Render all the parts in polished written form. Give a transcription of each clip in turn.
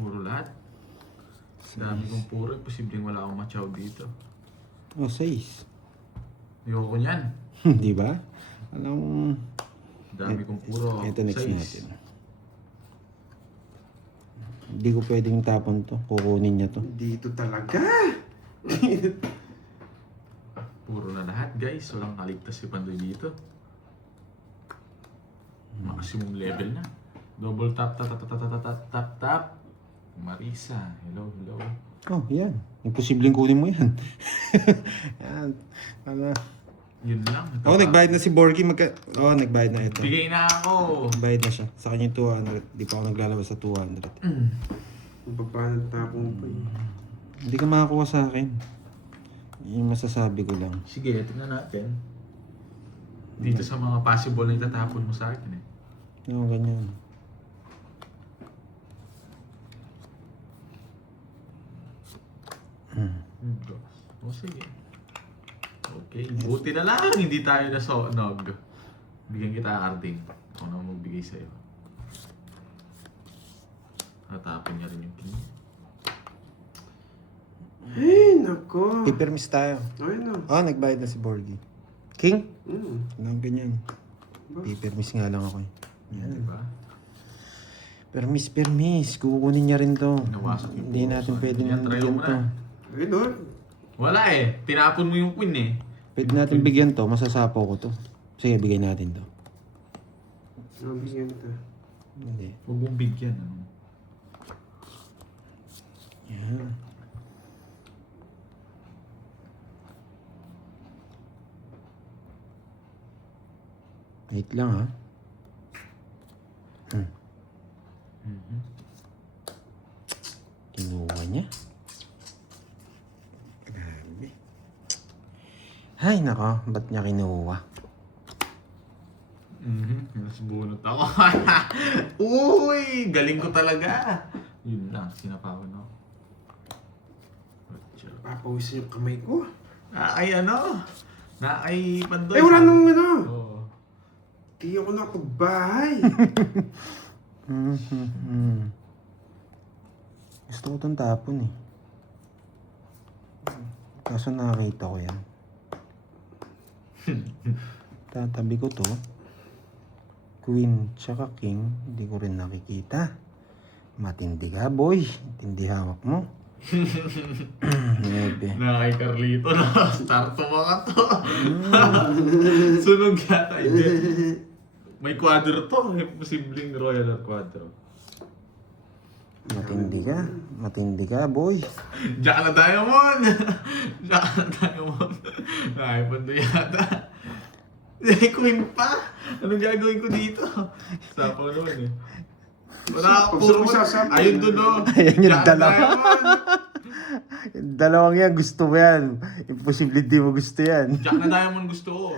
Puro lahat. Dami kong puro. Posibleng wala akong machaw dito. Oh, 6. Ayoko niyan. Di ba? Alam, Dami kong puro. ito next 6. natin. Hindi ko pwedeng tapon to. Kukunin niya to. Dito talaga. Puro na lahat guys. Walang kaligtas si Pandoy dito. Maximum level na. Double tap, tap, tap, tap, tap, tap, tap, tap. Marisa, hello, hello. Oh, yan. Imposibleng kunin mo yan. Yan. Ano? Yun lang. Oh, nagbayad na si Borgie. Nagbayad na ito. Bigay na ako. Nagbayad na siya. Sa kanya 200. Di pa ako naglalabas sa 200. Paano tapong pa eh. Hindi ka makakuha sa akin. Yung masasabi ko lang. Sige, tingnan natin. Dito sa mga possible na itatapon mo sa akin eh. Oo, ganyan. O sige. Okay, buti na lang hindi tayo nasonog. Bigyan kita Arding. Ako na magbigay sa'yo. Natapon niya rin yung king. Ay, nako. Pipermis tayo. Ay, no. Oh, nagbayad na si Borgie. King? Lang ganyan. Ba? Pipermis nga lang ako eh. Yan, diba? Permis. Kukunin niya rin to. Nawasak yung Hindi puro. natin So, pwedeng yan, try bigyan mo to. na. Ay, no. Wala eh. Tinapon mo yung queen eh. Pwede natin bigyan to. Masasapaw ko to. Sige, bigay natin to. Nabigyan ka. Hindi. Huwag mong bigyan. Ano? Yan. Wait lang ha. Kinuha niya. Grabe. Ay, nako. Ba't niya kinuha? Mas bunot ako. Uy! Galing ko talaga. Yun lang. Sinapawan ako. Papawisin yung kamay ko. Ay ano? Ay Pandoy. Eh, wala nang ano. Oo. Di ako nakapagbahay. Gusto ko itong tapon eh. Kaso nakakita ko yan. Tatabi ko to. Queen tsaka king. Hindi ko rin nakikita. Matindi ka boy. Matindi hawak mo. 9. Na kay Carlito na. Start to mga to. Sunog yata. Hindi. May quadro to. Posibleng royal or quadro. Matindi ka. Matindi ka boy. Jack na diamond. Jack na diamond. Ay Pandoy yata. Queen pa. Anong gagawin ko dito? Sapaw naman eh. Wala ako puro. Ayun doon o. Ayan yung dalawa. Yung dalawang yan, gusto mo yan. Imposible di mo gusto yan. Jack na diamond gusto ko.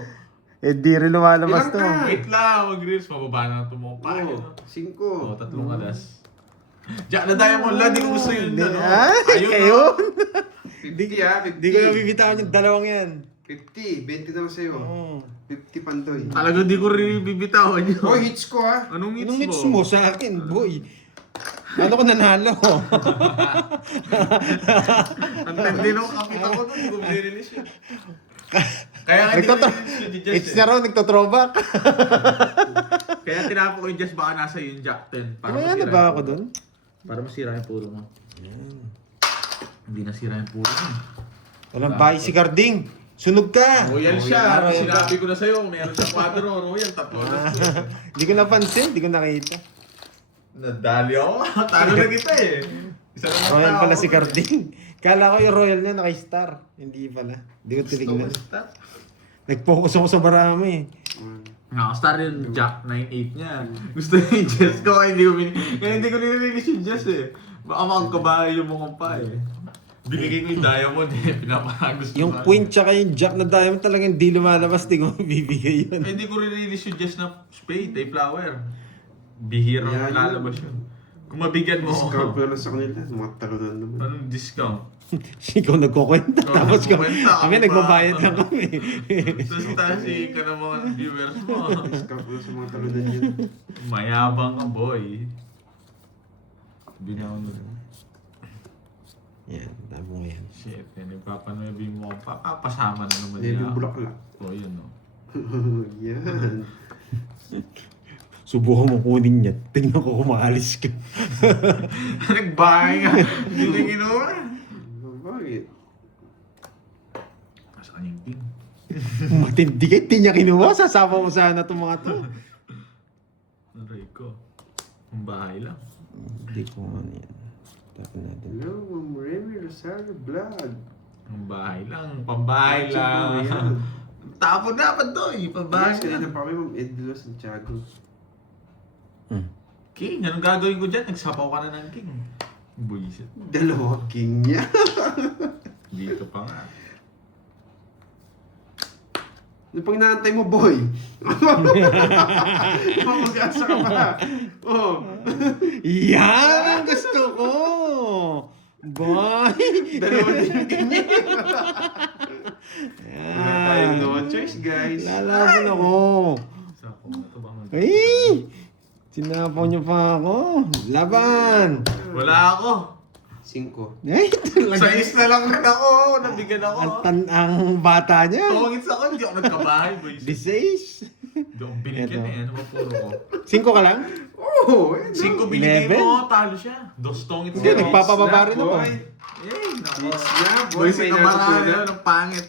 Eh di rin lumalabas Ilan to. ka? Wait lang, mag-reels. Mababa na ito mo pa. Oo, 5. Tatlong alas. Jack na diamond lang. Di ko gusto yun. Hindi. Ano? Ay, Ayun, kayo? 50 ah, 50. Di ko nabibitawan yung dalawang yan. 50, 20 na lang sa'yo. Oo. 50 Pandoy. Talagang di ko rin bibitawan yun. Oh, hits ko ah. Anong hits Anong mo? hits mo sa akin, boy? Ano ko nanalo? Ang tindi nung kapita ko doon. Hindi ko binirelease yun. Kaya nga hindi ko It's na raw, nagto-throwback. Kaya tinapo ko yung Jess. Baka nasa yung Jack 10. Ano na ba ako doon? Para masira yung puro mo. Hindi nasira yung puro mo. Walang bahay si Garding. Sunog ka. Royal Royal. siya. Sinabi ko na sa'yo, meron siya quadro. Royal, tatlo na siya. Hindi ko napansin, hindi ko nakita. Nadali ako. Talo na kita eh. Isa na Royal pala si Garding. Kala ko yung Royal niya naka-star. Hindi pala. Hindi ko tinignan. Nag-focus ako sa marami. Nakastar yung Jack 9-8 niya. Gusto niya yung Jess ko. Kaya hindi ko nililinis yung Jess eh. Baka makakabahay yung mga pa eh. Binigay ko yung diamond eh. Pinapakagusto Yung queen tsaka yung jack na diamond talagang di lumalabas. Di ko mabibigay yun. Eh, hindi ko rin-release yung Jess na spade, ay flower. Bihira Yeah, yeah, lalabas yun. Kung mabigyan mo Discount ako. ko lang sa kanila. Mga talunan naman. Anong discount? Ikaw nagkukwenta. Ikaw Tapos nagkukwenta, kami ako nagbabayad pa. lang kami. Sustasi ka ng mga viewers mo. Discount ko lang sa mga talunan yun. Mayabang ka boy. Binaon mo. Yan, tabo mo yan. Shit, yan. Ipapanuebi mo. Papasama na naman Maybe niya. bulaklak. O, yun o. Yan. Subukan mo kunin niya. Tingnan ko kumakalis ka. Nagbahay nga. Hindi na ginawa. Bakit? Nasa kanyang king. Matindi ka, hindi niya kinuha. Sasama mo sana itong mga to. Aray ko. Ang bahay lang. Hindi ko ano yan. Tapon natin. Hello, Ma'am Remy Rosario Vlog. Ang bahay lang. Pambahay Tsaka lang. yan. Tapon na pa to eh. Pambahay Yes, lang. kanina pa kami, Ma'am Edlo Santiago. King, anong gagawin ko dyan? Nagsapaw ka na ng king. Buisit. Dalawa king niya. Dito pa nga. Ano pang inaantay mo, boy? Mag-asa ka pa. Oh. Yan ang gusto ko! Boy! Dalawa din yung king niya. Wala tayong no Yan. choice, guys. Lalaban ako. Sapaw na to ba? Ay! Sinapaw niyo pa ako. Laban! Wala ako. 5. Ay, talaga. Sais na lang rin ako. Nabigyan ako. Ang bata niya. Tawagin sa akin. Hindi ako nagkabahay. Buisit. Disease. Hindi ako binigyan Eto. eh. Ano ba puro ko? 5 ka lang? Oh, eh, 5 binigay 11? mo. Talo siya. Dostong it's Hindi, zero. nagpapababa rin ako. boy. Eh, naku. It's na, boy. Buisit May na marami. natutunan. Ang pangit.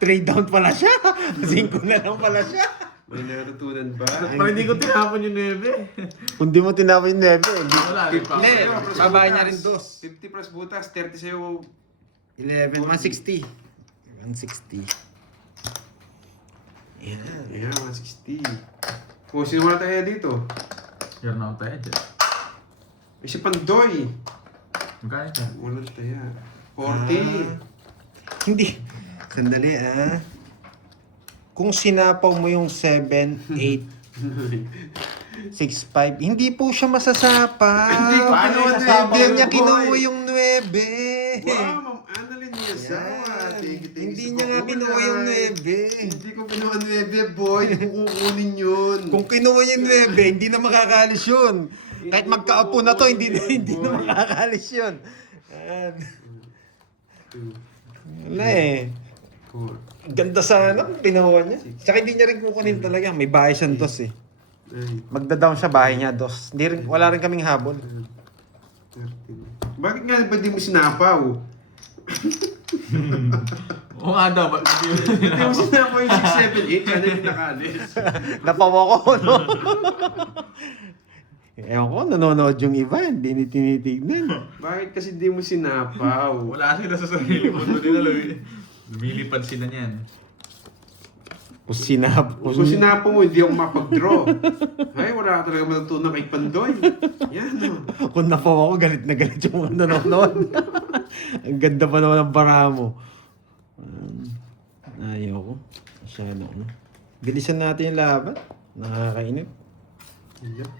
3 down pala siya. 5 na lang pala siya. May natutunan ba? Parang hindi ko tinapon yung 9. Kung di mo tinapon yung 9, hindi. Wala rin pa. Hindi, babae niya rin 50 plus butas, 30 sa'yo. 11, 160. 160. Yan. Ayan, 160. O, sino wala tayo dito? Here na ako tayo dyan. Eh, si Pandoy. Magkano siya? Wala tayo. 40. Hindi. Sandali Kung sinapaw mo yung 7, 8, 6, 5, hindi po siya masasapaw. Hindi ko Paano kinuha masasapaw Hindi niya boy. kinuha yung 9. Wow, Ma'am Annalyn Miyazawa. Thank you Hindi sa niya nga pagkulay. kinuha yung 9. Hindi ko kinuha 9, boy. Hindi ko kukunin yun. Kung kinuha yung 9, hindi na makakalis yun. Kahit magkaapo na to, hindi na makakalis yun. Yan. 2, Wala eh. 4, Ganda sana kung kinuha niya. Tsaka hindi niya rin kukunin talaga. May bahay siyang dos eh. 9, Magda-down siya bahay niya, dos. Wala rin kaming habol. 13. Bakit nga ba di mo sinapaw? Oo nga daw. Ba't Hindi mo sinapaw yung 6, 7, 8. Ano yung nakalis? Napawa ko, no? Ewan ko, nanonood yung iba. Hindi ni tinitignan. Bakit kasi di mo sinapaw? Wala sila sa sarili mundo nila. Lumilipad sila niyan. Kung sinap. Kung sinapaw mo, hindi ako mapag-draw. Ay, wala ka talaga matutunan kay Pandoy. Yan, no. Kung napawa ko, galit na galit yung mga nanonood. Ang ganda pa naman ng bara mo. Ayaw ko. Masyado, no? Bilisan natin yung laban. Nakakainip. Yup.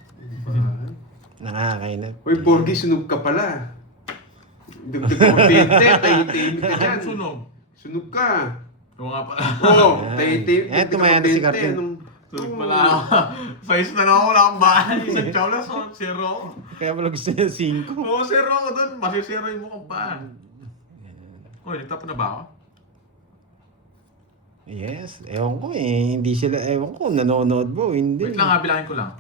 Nakakainip. Uy, Borgie, sunog ka pala. Dugtug mo tinte, tayo-tayo ka dyan. Sunog. Sunog ka. Oo nga pala. Oo, tayo-tayo. Eh, tumaya na si Carter. Sunog pala ako. Sais na lang ako. Wala akong bahay. Isang chow lang. Zero. Kaya pala gusto niya 5. Oo, zero ako dun. Masisero yung mukhang paan. Uy, nagtapon na ba ako? Yes, ewan ko eh. Hindi sila, ewan ko, nanonood mo, hindi. Wait lang nga, bilangin ko lang.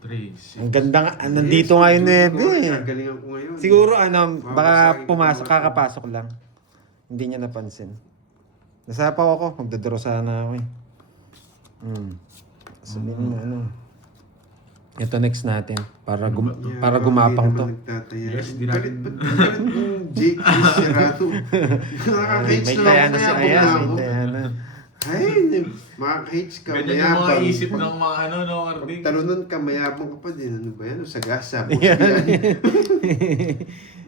3, 6. Ang ganda nga, nandito nga yung 9 eh. Galingan ko ngayon. Siguro baka Mabasagin pumasok, ko. kakapasok lang. Hindi niya napansin. Nasapaw ako, magdodoro sana ako eh. Sabihin mo ito next natin, para Yeah, para gumapang to. hindi naman nagtataya. Yes, di Galit natin- ba't galit yung Jake Serato? Nakaka-hates May na lang kaya na si ako, Ayan, mayabang may ako. kaya na. Ay, makaka-hates ka, Ganyan yung mga mayabang. isip ng mga ano, no, Arding. Talunan ka, mayabang ka pa din. Ano ba yan? Sagasa. Boss Yan. yan.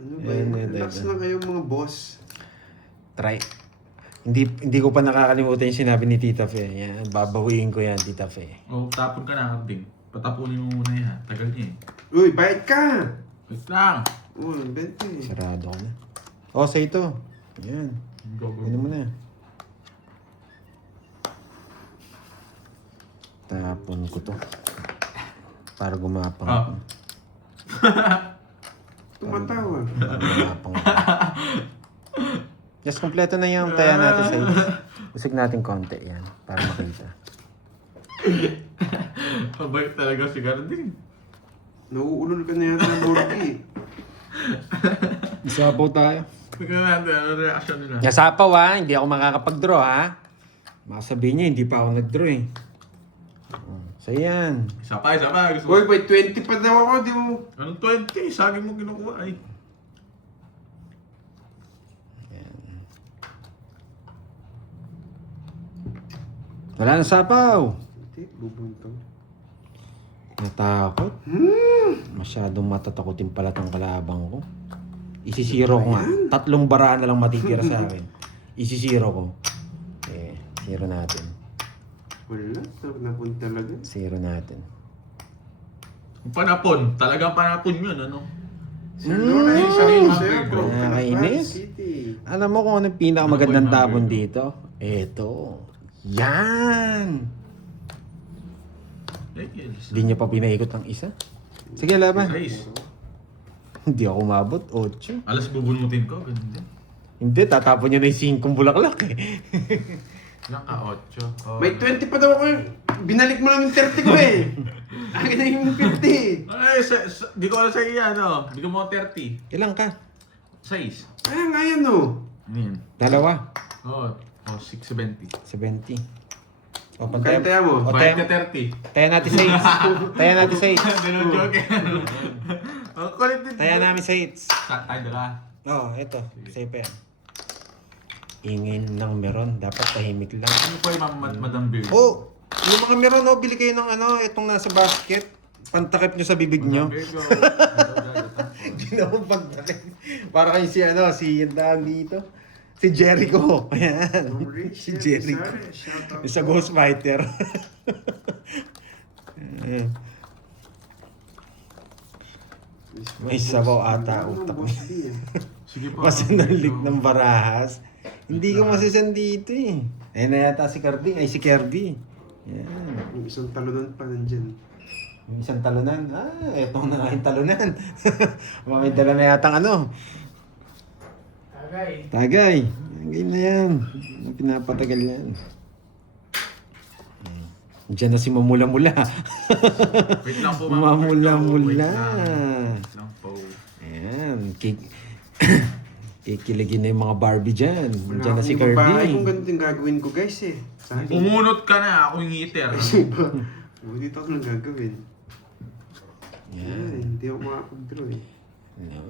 Ano ba yan? Yan, Relax lang kayo mga boss. Try. Hindi ko pa nakakalimutan yung sinabi ni Tita Fe. Yan, babawiin ko yan, Tita Fe. Oh, tapon ka na, Arding. Patapunin mo muna yan. Tagal niya eh. Uy, bayad ka! Wait lang. Oh, 20. Sarado ko na. Sa ito. Yan. Go, go. Ano mo na. Tapon ko to. Para gumapang. Ah. Tumatawa. Pang Just kompleto na yung taya natin sa usig natin konti yan para makita. Mabait talaga si Garding. Nauulol ka na yata ng Borgi. Isapaw tayo. Tignan natin ano reaction nila. Nasapaw ha, hindi ako makakapag-draw ha. Makasabihin niya, hindi pa ako nag-draw eh. So yan. Isa pa. Gusto Uy, may 20 pa daw ako, di mo. Anong 20? Saging mo kinukuha ay. Wala na sapaw. Hindi, bubuntaw. Natakot. Masyadong matatakotin pala tong kalabang ko. Isisiro ko nga. 3 baraan na lang matitira sa akin. Isisiro ko. Eh, zero natin. Wala, napun talaga. Zero natin. Yung panapon. Talagang panapon yun, ano? Nakakainis. Alam mo kung ano yung pinakamagandang tabon dito? Eto. Yan! Hindi niya pa pinaikot ang isa. Sige, laban. Size. Hindi ako umabot. 8. Alas bubulmutin ko, ganun din. Hindi, tatapon niya na yung 5 bulaklak eh. Ilang ka? 8. Oh. May 20 pa daw ako. Binalik mo lang yung 30 ko eh. Akin na yung 50. Ay, di ko alam sa iya, ano? Di ko mo 30. Ilang ka? 6. Kaya nga yan oh. Ano yan? 2. Oh, 670. 70. O, Kaya tayo mo. O, Bayad tayo, ka 30. tayo natin sa 8. Tayo natin sa 8. Hindi naman joke yan. Ang kulit din. Tayo namin sa 8. Tayo dala. Oo, eto. Sa'yo pa yan. Ingin ng meron. Dapat tahimik lang. Ano po yung Madam Beard? Oh! Yung mga meron, oh, bili kayo ng ano, itong nasa basket. Pantakip nyo sa bibig nyo. Ginawang pantakip. Para kayo si ano, si yung daan dito. Si Jericho. Ayan. Si Jericho. Yung sa Ghost Fighter. Ayan. May sabaw ata utak. Sige po. Masinalik ng barahas. Hindi ko masisan dito eh. Ayan na yata si Carding. Ay, si Kirby. Yan. Yung isang talunan pa nandyan. Yung isang talunan. Ah, eto na nga yung talunan. May dala na yatang ano. Tagay. Game na yan. Pinapatagal yan. Diyan na si Mamula-mula. Wait lang po, Mamula-mula. Wait lang po. Ayan. Kikiligin na yung mga Barbie dyan. Diyan na si Wala akong babae Kirby. kung ganito yung gagawin ko guys eh. Sa akin. Umunot ka na, ako yung heater. Dito ako nang gagawin. Yan. Hindi ako makapag-draw eh. No.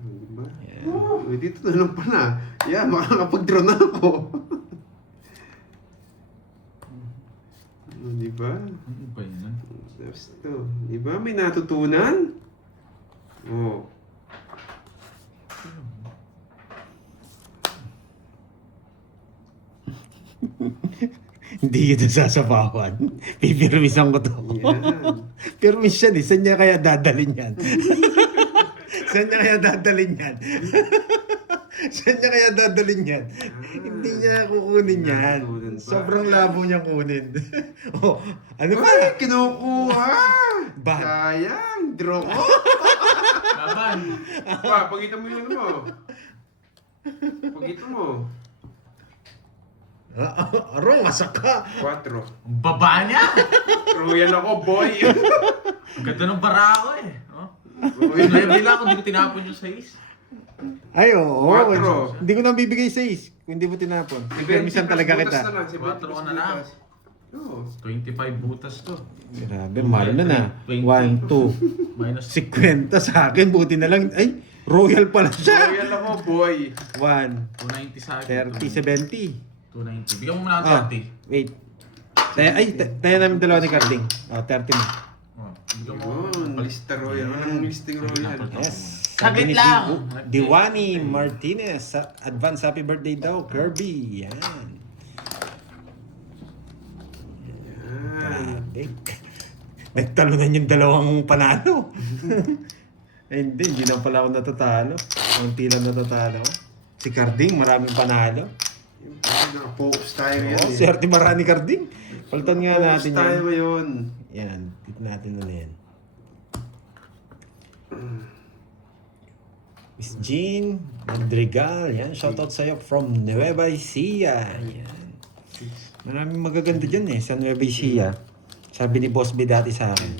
Diba? Yan. Dito na lang pala. Yeah, makakapag-draw na ako. Diba? Ano ba yun? Tapos ito. Diba? May natutunan? Oh. Hindi kita sasabawan. Pipirmisan ko to. Yan. Pirmis yan eh. Saan niya kaya dadalhin yan? Saan niya kaya dadalhin yan? Saan niya kaya dadalhin yan? Hindi niya kukunin yan. Natutunan pa. Sobrang labo niya kunin. Oh, ano ba? Ay, kinukuha! Ba? Sayang! Draw ko! Laban! Pa, pagita mo yun mo. Pagita mo. Arong, masak ka. 4. Ang baba niya! Royal ako, boy! Ang ganda ng bara ako eh. Oh? Royal. Level ako, hindi ko tinapon yung 6. Ay, oo. Quatro. Hindi ko na bibigay 6 kung hindi mo tinapon. Permisan talaga kita. Quatro ka na lang. Oo. 25 butas to. Grabe, mahal na na. 1, 2, Minus 50 sa akin. Buti na lang. Ay, royal pala siya. Royal ako, boy! 1, 290 sa akin. 30, 70. 290. Bigyan mo muna ng Ah, 30. wait. Tayo namin dalawa ni Carding. Oh, 30 mo. Oh, bigyan mo. Yun, lista royal. Walang listing royal. Yes. Saglit Sabi ni lang. Diwani Martinez. Advance happy birthday daw, Kirby. Yan. Yan. Grabe. Nagtalunan yung dalawang panalo. Ay, hindi na pala ako natatalo. Konti lang natatalo. Si Carding, maraming panalo. Yung naka-focus tayo yan Oh, eh. swerte marami Carding. Palitan nga natin Focus tayo yan. ngayon. Yan, tip natin na yan. Miss Jean Madrigal. Yan, shoutout sa'yo from Nueva Ecija. Yan. Maraming magaganda dyan eh, sa Nueva Ecija. Sabi ni Boss B dati sa akin.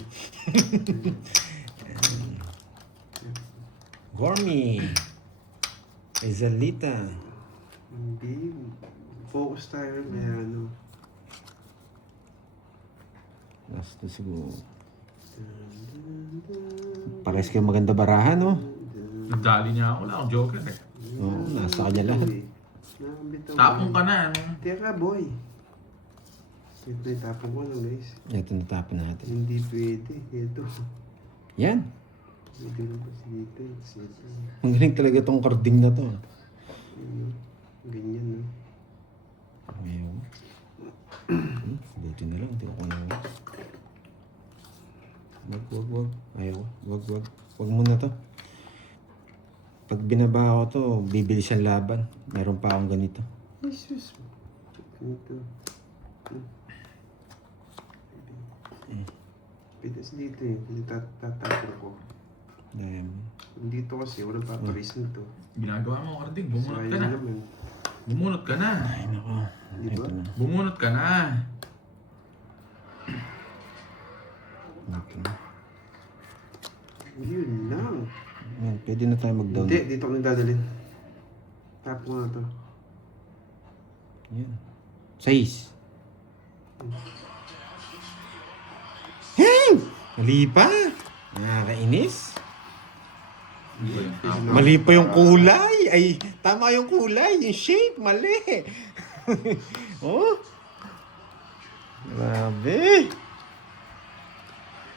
Yan. Gormy. Ezalita. Hindi. Focus tayo. May ano. Last na siguro. Pares kayo maganda barahan, no? Nagdali niya ako. Wala akong joker eh. Oo, nasa kanya lahat. Nakabitaw. Tapong ka na. Ano? Teka, boy. Wait, may tapong ko lang, guys. Ito natapon natin. Hindi pwede. Ito. Yan. Pwede lang pa dito. Ito. Ang galing talaga tong carding na to. Ano? Ganyan, no? Ayaw. Buti na lang. Hindi ako na. Wag. Ayaw. Wag. Wag muna to. Pag binaba ko to, bibilis ang laban. Meron pa akong ganito. Jesus. Ito. Pwede dito eh. Hindi tatapon ko. Diamond. Dito kasi, walang paparis nito. Ginagawa mo, Karding. Bumunot ka Sayang na. naman. Bumunot ka na. Ay, nako. Di ba? Ito na. Bumunot ka na. Ito na. Yun lang. Yan, pwede na tayo mag-down. Hindi, dito ko nagdadalhin. Tap ko na to. Yan. 6. Hey! Mali pa. Nakakainis. Mali pa yung kulay. Ay, tama yung kulay. Yung shape, mali. Oh. Grabe.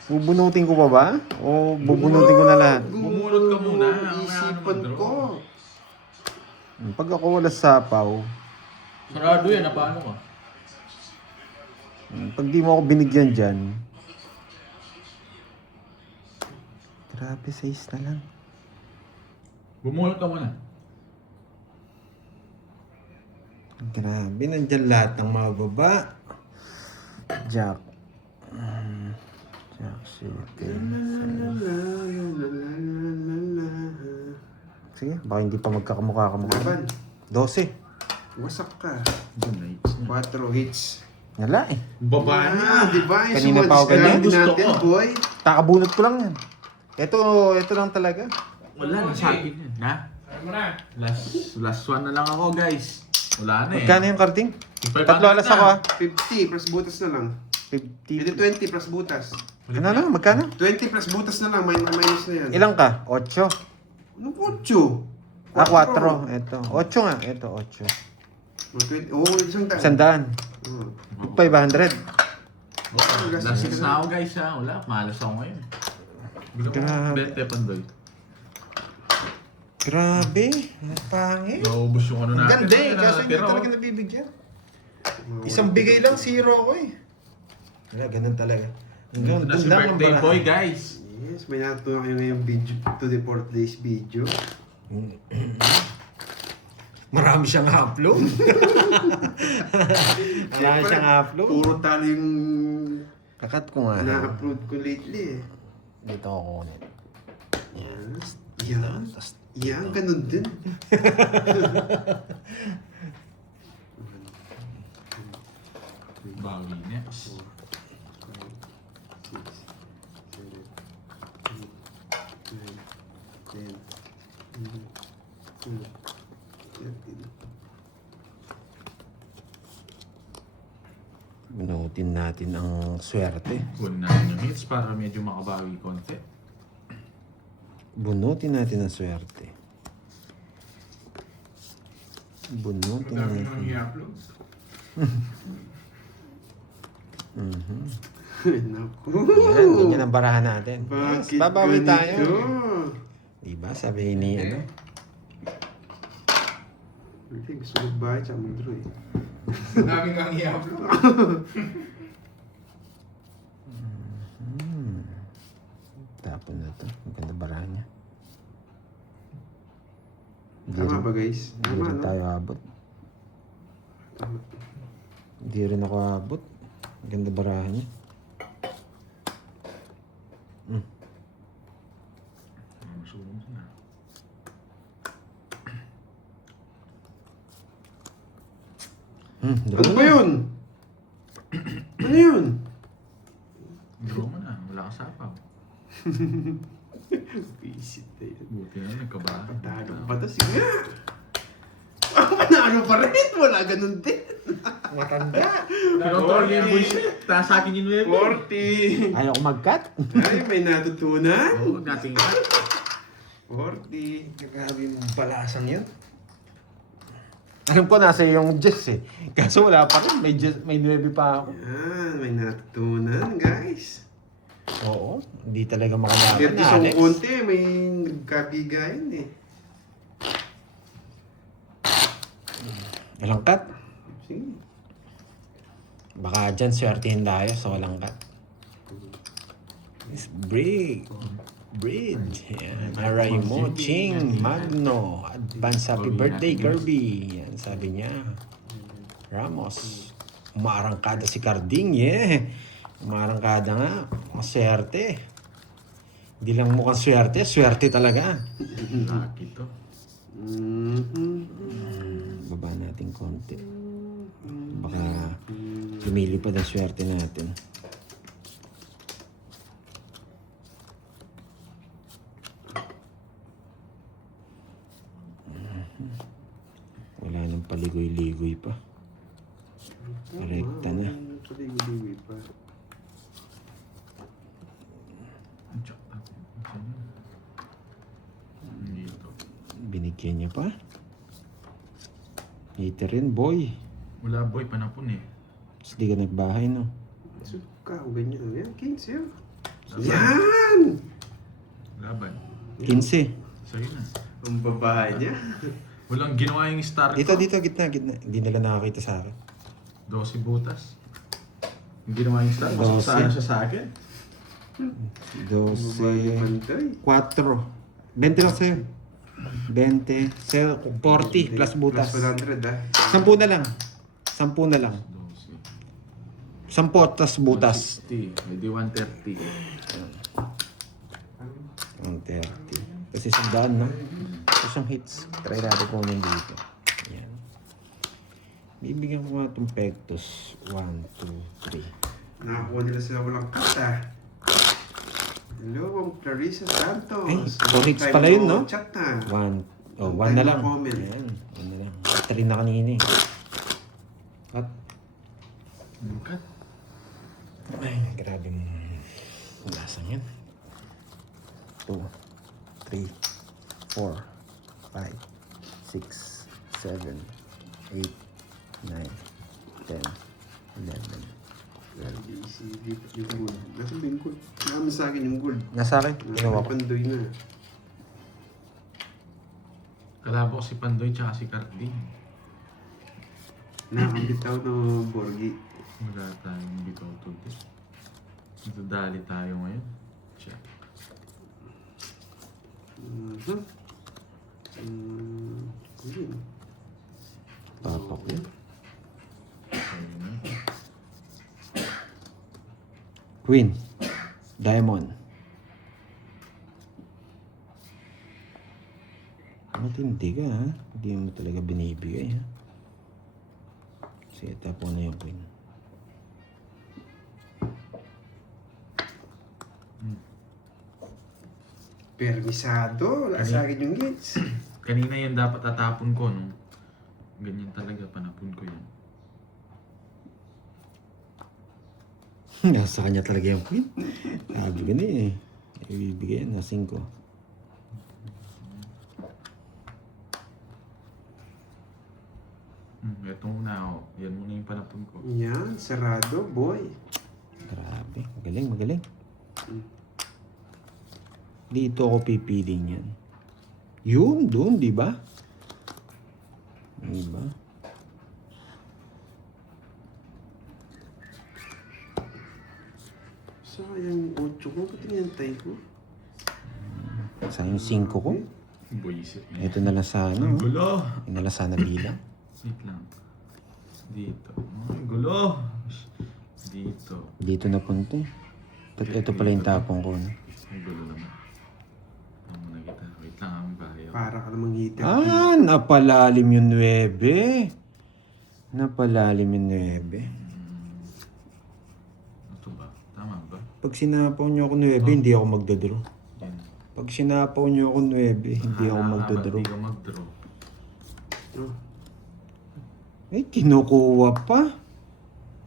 Bubunutin ko pa ba? O bubunutin ko na lahat? Bumunot ka muna. Isipan ko. Pag ako wala sapaw, Sarado yan. Paano ka? pag di mo ako binigyan dyan, grabe, 6 na lang. Bumunot ka muna. Grabe, nandyan lahat ng mga baba. Jack. Jack, shit. Sige, baka hindi pa magkakamukha-kamukha. Laban. 12. Wasak ka. Good night. 4 hits. Wala eh. Baba na. Di ba? Yung Kanina pa ako sumadis ka ganyan. lang Gusto natin, ko. boy. Kakabunot ko lang yan. Ito lang talaga. Wala na sa akin yan. Ha? Last one na lang ako, guys. Wala na eh. Magkano yung karting? 500 Tatlo alas na. ako ah. 50 plus butas na lang. 50. Pwede 20 plus butas. Ano na? Magkano? 20 plus butas na lang. Minus na yan. Ilang ka? 8. Anong 8? Ah, 4. Ito. 8 nga. Ito, 8. Isang daan. Sandaan. Oh. 500. Last hits na ako, guys. Ha? Wala. Malas ako ngayon. Grabe. Bente, Pandoy. Grabe. Ang pangit. Naubos yung ano Ang natin. ganda eh. Kaso hindi Pero, talaga nabibigyan. Isang bigay lang, 0 ko eh. Wala, ganun talaga. Hanggang na doon si lang ang birthday boy, barahan. guys. Yes, may natutunan kayo ngayong video, to the 4th days video. Marami siyang upload. Marami Siyempre, siyang upload. Puro talo yung Kakat ko nga. na-upload ko lately eh. Dito ako kunin. Yan. Yan, ganun din. Bawi next. 6, 7, 8, 9, 10, 11, 12. Bunutin natin ang swerte. Kunin natin yung hits para medyo makabawi konti. Bunutin natin ang swerte. Bunutin natin. i-upload. Naku. Yan, ganyan ang barahan natin. Yes, Bakit babawi ganito? tayo. Diba? Sabi ni ano? Hindi, gusto magbayad sa mag-draw eh. Dami nga i-upload. Tapon na to. Maganda barahan niya. Tama ba guys? Hindi Tama, rin no? tayo abot. Tama. Hindi rin ako abot. Maganda barahan niya. Ano ba yun? Ano yun? Draw mo na. Wala kang sapaw. Visit na yun. Buti na nagkabahan. Patalo pa to. Sige nga. Panalo pa rin. Wala ganun din. Matanda. Pinotol niya yung bullshit. Taas sa akin yung level. 40. Ayaw ko mag-cut. Ay, may natutunan. Oo, nating cut. 40. Grabe mong palasang yun. Alam ko nasa yung Jess eh. Kaso wala pa rin. May 9 pa ako. Yan, may natutunan, guys. Oo. Hindi talaga makalaban Berti na, sa Alex. konti, may nagkabigayan eh. Walang cut. Sige. Baka dyan swertihin tayo sa walang cut. It's Bridge. Yan. Aray mo, Ching, Magno. Advance happy birthday, Kirby. Yan, sabi niya. Ramos. Umaarangkada si Carding, yeah. Umaarangkada nga. Maswerte. Hindi lang mukhang swerte, swerte talaga. Lucky to. Baba natin konti. Baka lumilipad ang swerte natin. Wala nang paligoy-ligoy pa. Rekta na. Paligoy-ligoy pa. Check natin. Saan yun? Dito. Binigyan niya pa. Hater rin, boy. Wala boy, panapon eh. Tapos di ka nagbahay, no? Suka, o ganyan. Yan, 15 yun. Laban. Yan! Laban. 15. Sa'yo na. Ang babae niya. Walang ginawa yung star Dito, ko. gitna. Hindi nila nakakita sa akin. 12 butas. Yung ginawa yung star, mas 12. masana siya sa akin. 12. Pantay. 4. 20 lang sa'yo. 20. Sa'yo, 40 plus butas. Plus 100 ah. 10 na lang. 10 na lang. 12. 10 plus butas. 160. Hindi 130. 130. Kasi sandaan, no? Ito siyang hits. Try natin kung ano dito. Yan. Bibigyan ko nga itong pectus. 1, 2, 3. Nakakuha nila sila walang kata. Hello, Clarissa Santos. Ay, Long hits time pala yun, no? Chat na. 1. Oh, Long 1 na time lang. no comment. Ayan. 1 na lang. 3 na kanina eh. Cut. Cut. Ay, grabe mo. Lasang yan. 2, 3, 4, 5, 6, 7, 8, 9, 10, 11. Yung gold. Nasaan ba yung gold? Nakama sa akin yung gold. Nasa akin? Ginawa ko. Pandoy na. Kalabo ko si Pandoy tsaka si Carding. Nakakabitaw ng Borgi. Wala tayong bitaw today. Nadadali tayo ngayon. Check. Yun. Tapak yan. Ayun na. Queen. Diamond. Matindi ka, ha? Hindi mo talaga binibigay, ha? Sige, tapo na yung queen. Permisado. Wala sa akin yung hits. Kanina yan dapat tatapon ko, no? Ganyan talaga, panapon ko yan. Nasa kanya talaga yung queen. Sabi ka na eh. Ibibigay yan, nasing ko. Ito muna ako. Yan muna yung panapon ko. Yan, sarado, boy. Grabe. Magaling. Dito ako pipiling yan. Yun, doon, di ba? Di ba? Sayang yung 8 ko. Pati niyantay ko. Sayang 5 ko. Buisit na yan. Ito na lang sana. Ang Oh. gulo! Ito na lang sana bilang. Wait lang. Dito. Ang gulo! Dito. Dito na punta. Ito pala yung tapong ko. No? Ang gulo naman. Ang muna kita. Wait lang, ang bahay ako. Para ka namang hitter. Ah, napalalim yung 9. Napalalim yung 9. Ito ba? Tama ba? Pag sinapaw niyo ako 9, hindi ako magdodraw. Yan. Pag sinapaw niyo ako 9, hindi ako magdodraw. Hindi ka mag-draw. Eh, kinukuha pa.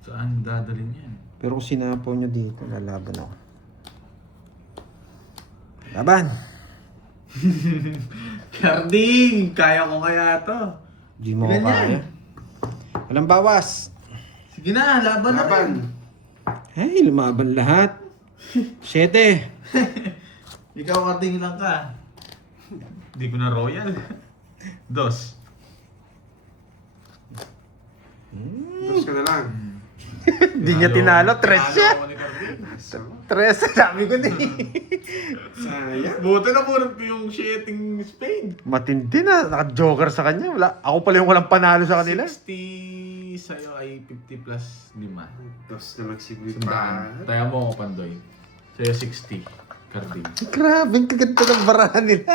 Saan dadalhin yan? Pero kung sinapaw niyo dito, lalaban ako. Laban! Carding! Kaya ko kaya to. Di mo ko Ilan yan? kaya. Walang bawas. Sige na, laban na Laban. Ay, lumaban lahat. 7. Ikaw carding lang ka. Hindi ko na royal. 2. Dos ka na lang. Hindi niya tinalo, 3 siya. Ako ni Carding. 3, sabi ko na eh. Sayang. Buti na puro ko yung shitting Spain. Matindi na, naka-joker sa kanya. Wala, ako pala yung walang panalo sa kanila. 60 sa'yo ay 50 plus 5. Dos na magsigli Sandaan. pa. Taya mo ako, Pandoy. Sa'yo 60. Carding. Grabe, ang kaganda ng barahan nila.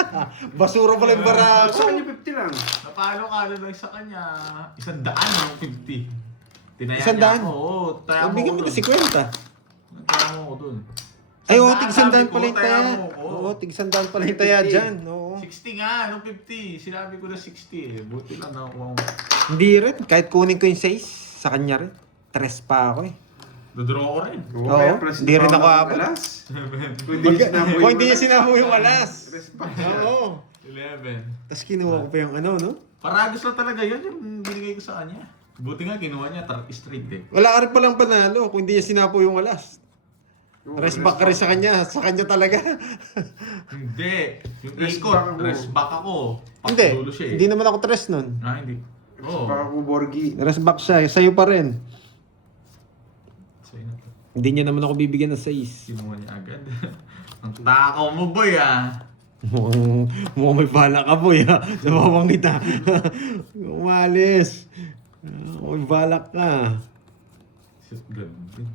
Basura pala yung barahan ko. Sa kanya 50 lang. Napalo ka na lang sa kanya. 100 yung 50. Tinaya 100? niya ako. Oo, taya mo Bigyan ko mo dun. na 50. Taya mo ko dun. Ay, oo, Sandaan, tig-sandaan sabi ko, pala yung taya taya. mo ko. Oo, tig-sandaan pala yung taya dyan. Oo. 60 nga, no 50. Sinabi ko na 60 eh. Buti lang nakuha ko. Hindi rin, kahit kunin ko yung 6, sa kanya rin. 3 pa ako eh. Dodraw ko rin. Oo, Oo, kaya plus hindi rin pa ako ng abot. alas. Kung hindi niya sinabi Kung hindi niya sinabi yung alas. Respect siya. Oo. 11. Tapos kinuha ko pa yung ano, no? Paragos na talaga yun yung binigay ko sa kanya. Buti nga kinuha niya straight eh. Wala ka rin palang panalo kung hindi niya sinapo yung alas. Oo, Rest back ka rin sa kanya talaga. Hindi. Yung Rest ikot, back ako. rest back ako. Hindi, Pagdulo siya eh. hindi naman ako 3 nun. Ah, hindi. Oo. Baka ko Borgi. Rest back siya, sa'yo pa rin. Sa'yo na to. Hindi niya naman ako bibigyan ng 6. Kinuha niya agad. Ang takaw mo boy ah. Mukhang may bala ka boy ha. Nabawang kita. Umalis. May balak ka. Shit, ganun.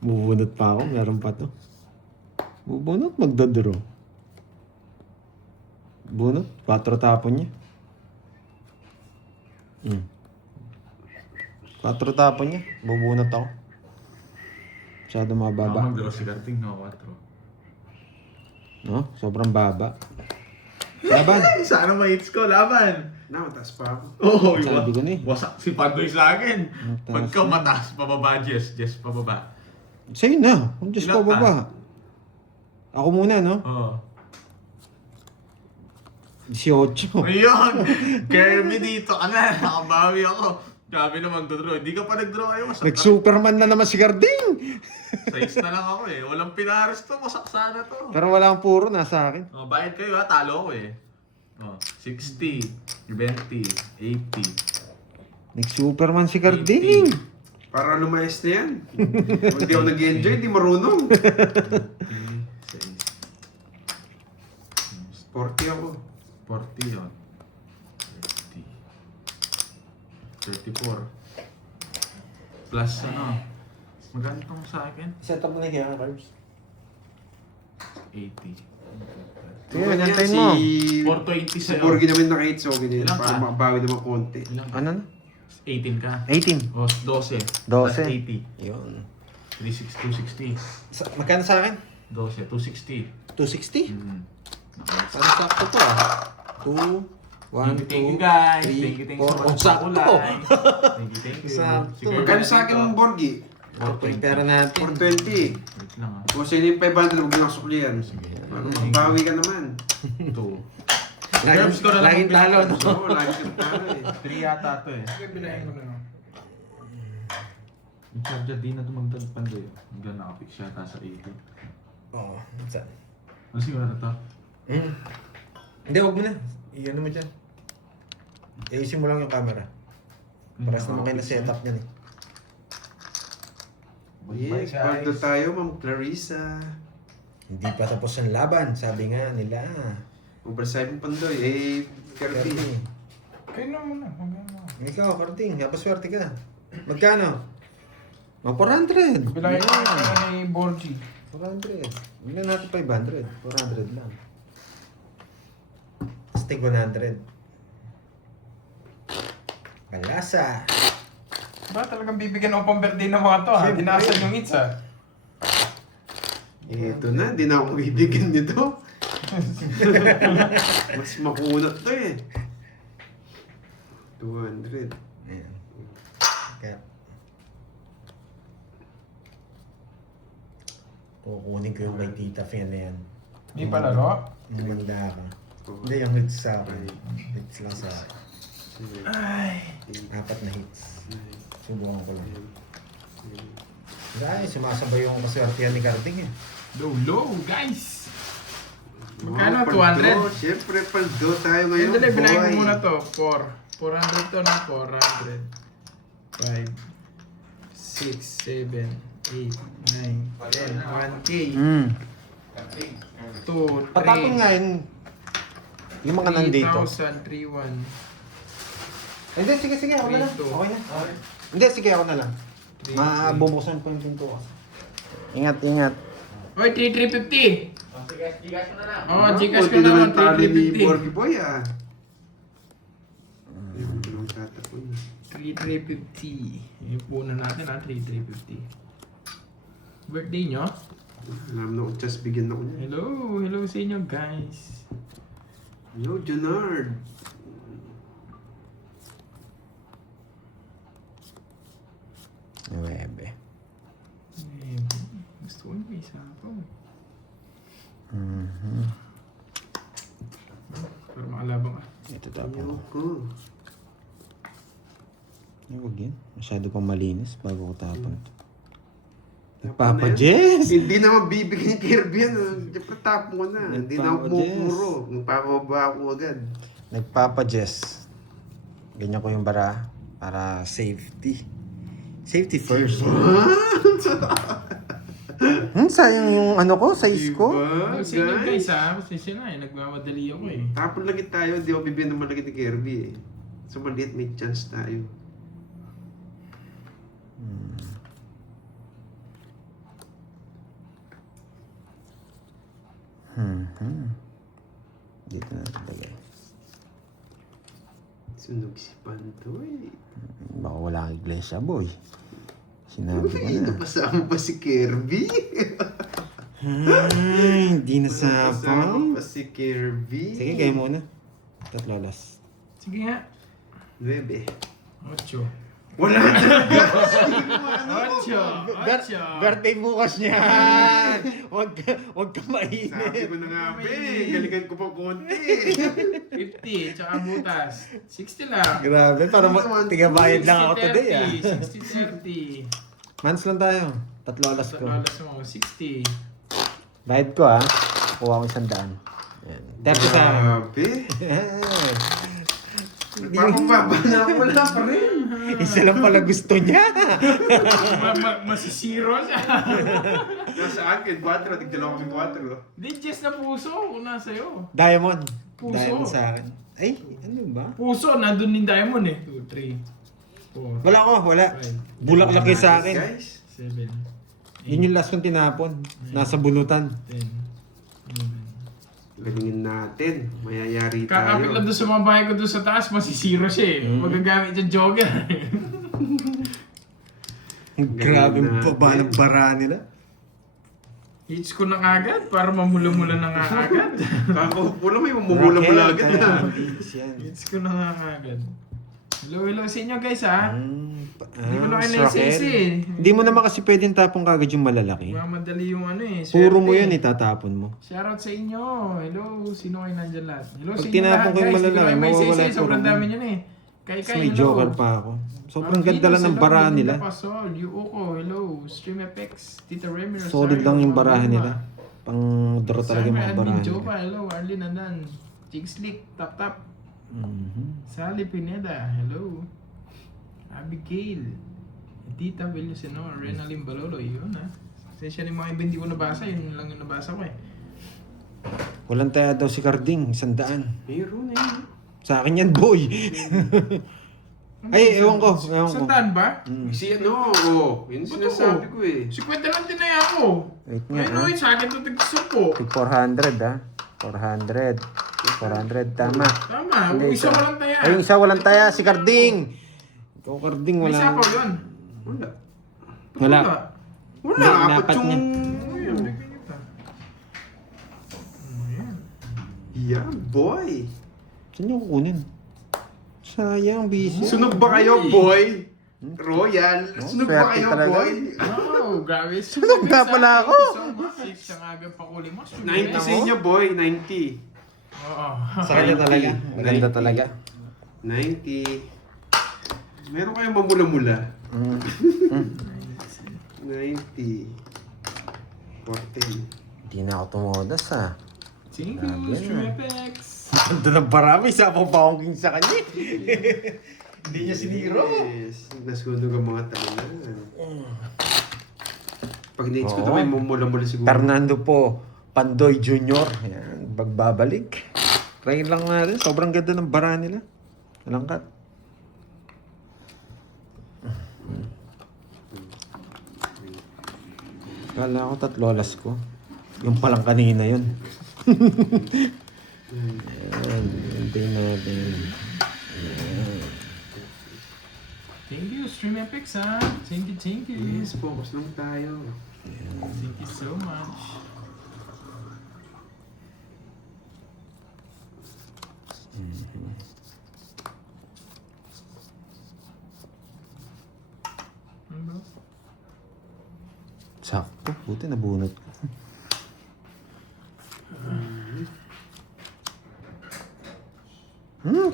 Bubunot pa ako, meron pa to. Bubunot, magdodraw. Bunot, 4 tapon niya. 4 tapon niya, bubunot ako. Masyado Baba. mababa. Mag-draw si Karting, no? 4. No? Sobrang baba. Laban. Sana ma-hits ko, laban. Na, mataas pa ako. Oo, Sabi ko na eh. Wasak si Pandoy sa akin. Mataas Pagka mataas, pababa, Jess, pababa. Sa'yo na, kung Diyos pa Ilan ka? baba. Ako muna, no? Oo. 18. Ayun! Kirby dito ka na, nakabawi ako. Sabi naman dodraw, hindi ka pa nag-draw kayo, wasak. Nag-Superman na naman si Garding. 6 na lang ako eh. Walang pinares to, wasak sana to. Pero wala akong puro, nasa akin. Oh, bayad kayo ha, talo ako eh. Oh, 60, 20, 80. Nag-Superman si Garding. Para lumayas na yan. Kung hindi ako nag-enjoy, hindi marunong. 40 ako. 40 yun. 34. Plus ano? Magkano tong sa akin? Set up mo na yung carbs. 80. Sige, Ganyan nantayin mo. 420 Si sa'yo. Borgi naman naka-8 so ganyan. Ilan Para ka? makabawi naman konti. Ilan ka? Ano na? 18 ka. 18. O, 12. 12. Plus 80. Yun. 260. Magkano sa akin? 12. 260. 260? Mm. Parang sakto to ah. 2, 1, 2, Thank you guys. 3, Thank you 4. so much. Oh, sakto. Thank you. Sakto. Sige, Magkano sa akin ang Borgi? Ito yung pera natin. 420. Wait lang ah. Kung sa'yo yung 500, huwag mo lang suklihan. Ano, makabawi ka naman. 2. Herbs ko na lang Laging talo, no? Oo, lagi ka talo eh. 3 yata to eh. Yung charger di na dumagdag pandoy. Hanggang nakapix yata sa 80. Oo. Saan? Ano siguro na to? Hindi, huwag mo na. Iyan mo dyan. Iisin mo lang yung camera. Paras naman kayo na setup niyan eh. Yes, parto tayo, Ma'am Clarissa. Hindi pa tapos ang laban, sabi nga nila. Oversize mo Pandoy, eh, Kirby. Karting. Kayo na muna. Magkano? Ikaw, Karting, napaswerte ka. Magkano? Mga 400. Bilangin ko Yan. na ni Borgi. 400. Bilang natin 500. 400 lang. Tapos tig 100. Balasa. Ba talagang bibigyan ako pang birthday ng mga to ha? Siyempre. Tinasan yung hits ha? Ito na, di na ako bibigyan nito. Mas makunat to eh. 200. Ayan. Kaya, kukunin ko yung kay Tita Fe na yan. Di pa laro? Manda ka. Hindi, yung hits sa akin. Hits lang sa akin. Ay. 4 na hits. Subukan ko lang. Dahil sumasabay yung kaswertihan ni Carding eh. Low, guys! Magkano? Wow, paldo. 200? Siyempre, paldo tayo ngayon. Yung dali, binahin boy. ko muna to. 400 to na. 400. 5, 6, 7, 8, 9, 10, 1K. 2, 3, Patapon nga yun. Yung mga nandito. 3,000, 3,1. Hindi, sige, ako na lang. Dito. Okay na. Hindi, sige, ako na lang. Mabubuksan po yung pinto ko. Ingat. Oy, 3,350! Oo, Gcash ko Konti naman, naman tali ni 3,350. Borgie Boy ah. Ayun, ito lang tatapon. 3,350. Yung puno natin ha, 3,350. Birthday nyo? Alam na, just bigyan ako niya. Hello sa inyo guys. Hello, Junard. Nuebe. Eh, gusto ko yung isa ako. Pero makalabang ka. Ito tapon ko. Ayoko. Huwag yan. Masyado pang malinis bago ko tapon. Tapon Papa na yan. Jess! Hindi na mabibigyan ni Kirby yan. Siyempre tapon ko na. Hindi na ako Papa Jess. pumupuro. Magpapababa ako agad. Nagpapa Jess. Ganyan ko yung bara para safety. Safety first. Sayang yung ano ko, size ko. Diba, Sa inyo guys guys? ha, pasensya na eh, nagmamadali ako eh. Tapon lagi tayo. Hindi ako bibigyan ng malaki ni Kirby eh. So maliit may chance tayo. Dito na lagay. Sunog si Pantoy. Baka wala kang iglesia, boy. Sinabi ko Ay, na. napasama pa si Kirby. Ay, hindi Napasama nasapang. pa si Kirby. Sige, kayo muna. Tatlo last. Sige nga. 9. 8. Wala talaga. 8. Birthday bukas niya. Huwag ka mainit. Sabi ko na nga, galingan ko pa konti. 50, tsaka butas. 60 lang. Grabe, para tigabayad lang ako today ah. 60, 30. Mans lang tayo. Tatlo alas ko. Lalas mo, 60. Bayad ko ah. Kuha ko 100. Yan. 30 sa akin. Grabe. Parang baba na ako, wala pa rin. Isa lang pala gusto niya. Masisiro siya. Nasa akin, 4. Tigdala kami 4. Di, Jess na puso. Una sa'yo. Diamond. Puso. Diamond sa akin. Ay, ano ba? Puso, nandun yung diamond eh. 2, 3, 4, Wala ko, wala. Bulaklak kayo sa akin. Guys, 7, Yun yung last kong tinapon. Nasa bunutan. 10, 11. galingin natin. Mayayari Kakapit lang tayo. doon sa mga bahay ko doon sa taas, masisiro siya eh. Magagamit yung jogger. Grabe natin. baba ng bara nila. Hits ko na agad para mamula-mula na nga agad. Kakaupo lang, may mamumula-mula agad na. Hits ko na nga agad. Hello sa inyo guys ha. Hindi ko na kayo Rocket. na-sense eh. Hindi mo naman kasi pwedeng tapong kagad yung malalaki. Mamadali yung ano eh. Puro mo swerte. yun, itatapon mo. Shoutout sa inyo. Hello, sino kayo nandyan lahat? Hello Pag sa inyo tinapon lahat ko yung guys. Hindi ko malalaki, kayo may mawawala sense yung sobrang puro mo. dami nyo na eh. Kay Tapos may joker pa ako. Sobrang ganda lang ng barahan nila. Pasol, Yuuko, hello, Stream FX, Tita Remy, Rosario, Solid lang yung Paulina. barahan nila. Pang draw talaga yung mga Simon, barahan Admin nila. Jopa, hello, Arlene Andan, Jig Slick, Tap, Sally Pineda, hello, Abigail, Tita Villaseno, Renalyn Balolo, yun ha. Pasensya na yung mga iba hindi ko nabasa, yun lang yung nabasa ko eh. Walang taya daw si Carding, 100. Mayroon eh. Sa akin yan, boy. Ay, ewan ko. Sandaan ba? Si ano, yun Ba't sinasabi ako? ko eh. 50 lang tinaya ko. Wait nga, Ayun ah. o, sa akin ito tig-10. Tig 400 ah. 400. 400, tama. Tama, Hindi, isa walang taya. Ay, yung isa walang taya, si Carding. Ikaw, Karding, May wala. sapaw yun. Wala. Ba't Wala. Wala, apat Inapat yung... niya. Ayun, bigyan kita. Ayan. Yeah, boy. Saan niyo kukunin? Sayang, busy. Sunog ba kayo, boy? Royal. Sunog ba swerte kayo, talaga. boy? Wow, grabe. Sunog nga pala ako. Six ang agang pakuli mo. 90 sa inyo, boy. 90. Oo. Sa kanya talaga. Maganda 90. talaga. 90. Meron kayong mamula-mula. Mm. 90. 14. Hindi na ako tumodas ha. Thank Grabe you, na. Streamepex. Ganda ng barami sa pang sa kanya. Hindi niya siniro. Yes. Nasunog ang mga talunan. Pag next ko Oo. ito, may mamula-mula siguro. Fernando po, Pandoy Jr. Yan, bagbabalik. Try lang natin. Sobrang ganda ng bara nila. Alangkat. Kala ko tatlolas ko. Yung palang kanina yun. Ayan, hintayin natin. Thank you, Streamepex ha. Thank you, thank you. Yes, focus lang tayo. Thank you so much. Ano ba? Sakto. Buti nabunot ko.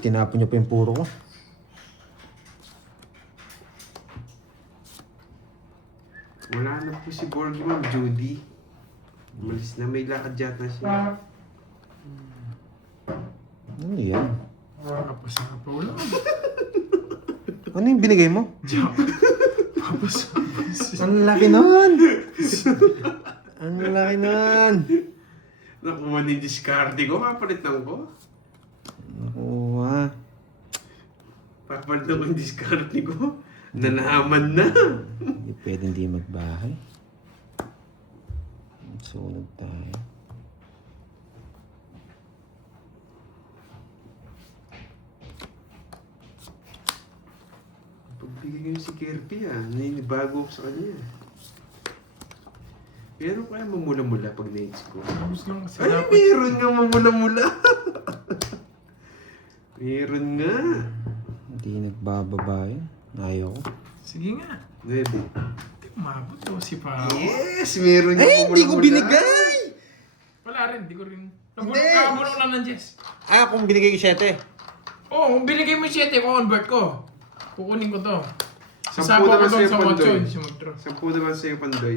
Tinapon niyo pa yung puro ko. Wala na po si Borgie, Ma'am Judy. Umalis na, may lakad yata siya. Ano yan? Tapos na pa ulo. Ano yung binigay mo? Tapos. Ang laki nun! Ang laki nun! Nakuha ni discarte ko, papalitan ko. Nakuha. Papalitan ko yung discarte ko. Nalaman na. Hindi pwedeng di magbahay. Sunod tayo. Pagbigay ko yung si Kirby naninibago ko sa kanya. Pero kaya mamula-mula pag next ko. Tapos lang kasi Ay, dapat. meron nga mamula-mula. Meron nga. Hindi nagbababa yun. Ayaw ko. Sige nga. 9. Hindi umabot daw si Pao. Yes, meron nga Ay, hindi ko mamula-mula. binigay! Wala rin, hindi ko rin. Hindi. Nakabuno lang ng Jess. Ah, kung binigay ko 7. Oo, kung binigay mo yung 7, convert ko. Kukunin ko to. 10 Sasama ko naman doon sa'yo, sa Pandoy. Watson, si Magtro. 10 naman sa'yo, Pandoy.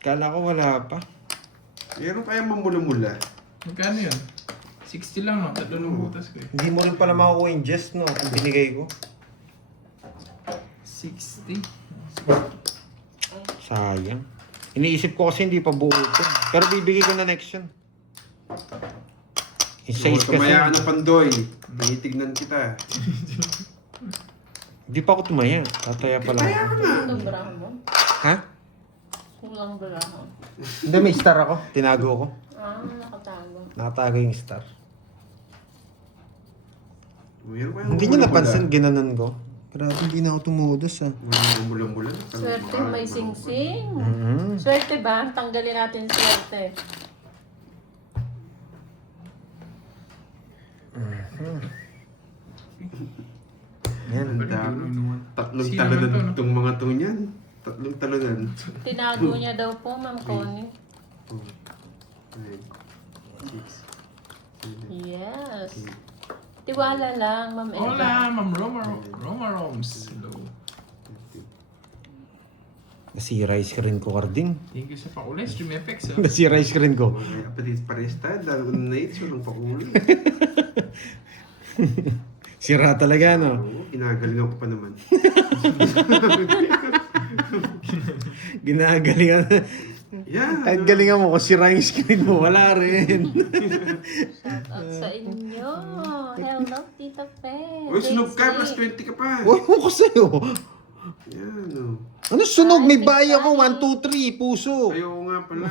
Kala ko wala pa. Meron kaya mamula-mula. Magkano yun? 60 lang, no? Tatlo ng butas ko eh. Hindi mo rin pala makukuha yung Jess, no? Kung binigay ko. 60? Sayang. Iniisip ko kasi hindi pa buo ito. Pero bibigay ko na next yun. Yung size kasi. Tumaya ka na, Pandoy. Tinitignan kita. Hindi pa ako tumaya. Tataya pa lang. Kaya ka na. Kulang barahan mo? Ha? Kulang barahan. Hindi, may star ako. Tinago ko. Nakatago. Nakatago yung star. Meron kaya Hindi niya mamula-mula. napansin, ginanon ko. Grabe, hindi na ako tumudos ah. Mamula-mula. Swerte may sing-sing. Mm-hmm. Swerte ba? Tanggalin natin swerte. Yan. Ang dami. Tatlong Sino talunan naman to, no? itong mga to niyan. Tatlong talunan. Tinago niya daw po, Ma'am Connie. 2, 9, 6, 7, Yes. Tiwala lang, Ma'am Eva. Hola, Ma'am Roma Roms. Hello. Nasira yung screen ko, Karding. Thank you sa pakulay, Stream FX. Nasira yung screen ko. Kaya pati pares tayo, lalo na nights, walang pakulo. Sira talaga, no? Oo, ginagalingan ko pa naman. Ginagalingan. Yeah. Kahit galingan mo, kung sira yung screen mo, wala rin. Shout out sa inyo. Hello, Tita Pe. Uy, sunog ka, plus 20 ka pa. Huwag mo ko sa'yo. Yan, oh. Ano sunog? May Ay, bahay ako. may 1, 2, 3. Puso. Ayoko nga pala.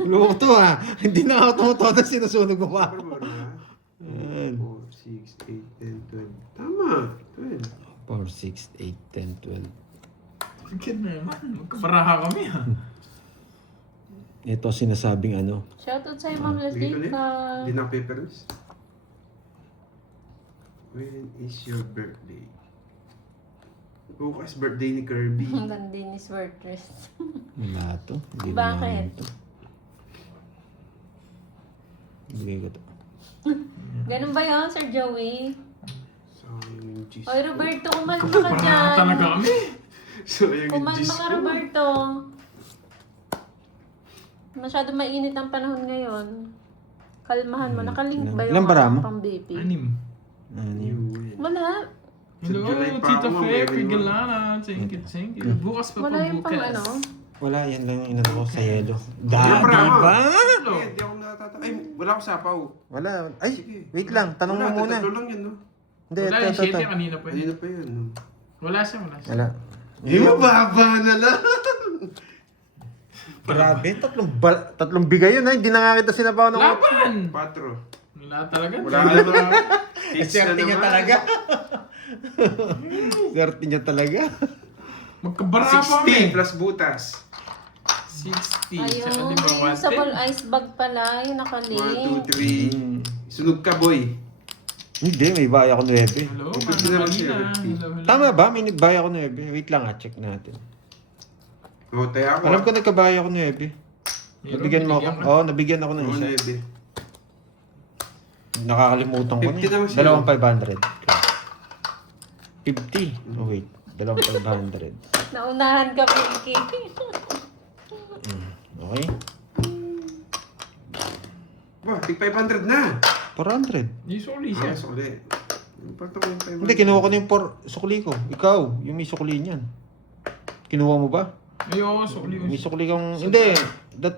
Loko to ha. Hindi na ako tumutodo sinusunog mo pa. Pero ba na? Yan. 4, 6, 8, 10, 12. Tama. 12. 4, 6, 8, 10, 12. Sige naman, magkaparaha kami ha. Ito sinasabing ano. Shoutout sa'yo, Ma'am Bigay ko ulit. Latika. Hindi na paperless. When is your birthday? Bukas birthday ni Kirby. Hanggang Dennis Workers. Wala to. Hindi Bakit? naman to. Bigay ko to. Ganun ba yun, Sir Joey? Sayang yung cheese. Oy, Roberto, kumalma ka Kaparaha dyan. talaga kami. Sayang yung Kumalma cheese ka, ko. Roberto. Masyado mainit ang panahon ngayon. Kalmahan mo. Nakalink ba yung Ilan bara mo? pang BP? 6. Anim. Wala. Hello, Sa July pa Tita ako, Fe, meron Pigalana. Thank you, thank you. Bukas pa Wala pa yung pang bukas. ano. Wala, yan lang yung inano ko sa yelo. Wala para mo. ba? Hello. Eh, di ako natatapos. Ay, wala ako sapaw. Wala. Ay, Sige. wait lang. Tanong Wala, mo muna. tatlo lang yun, no? Hindi, Wala ito, yung ito, ito. 7 kanina pa yun. Kanina pa yun, no? Wala siya. Wala. Yung mababa na lang. Grabe, tatlong bigay yun ha. Hindi na nga kita sinabaw ng Laban! 4. Wala talaga. Wala ka naman. Swerte niya talaga. Swerte niya talaga. Magkabara pa kami. 60 plus butas. 60. Ayun, Saka di ba yung sa 110? ball ice bag pala. Yung 1, nakalink. 2, 3. Sunog ka, boy. Hindi, may baya ako 9. Hello, Umpisa Ma'am naman siya, Marina. Ricky. Hello, hello. Tama ba? May nagbaya ako 9. Wait lang check natin. O, tayo ako. Alam ko nagkabaya ako 9. Meron, Nabigyan mo ako? binigyan ka. Oo, nabigyan ako ng Oo, isa. 9. Nakakalimutan ko 50 na. naman siya. Dalawang 500. 50. Oh wait, dalawang 500. Naunahan ka, Pinky. Okay. Ba, tig 500 na. 400. Usually siya. Ah, suli. Pato ko yung 500. Hindi, kinuha ko na yung sukli ko. Ikaw, yung may sukli niyan. Kinuha mo ba? Ayoko, sukli. May sukli kang... Hindi,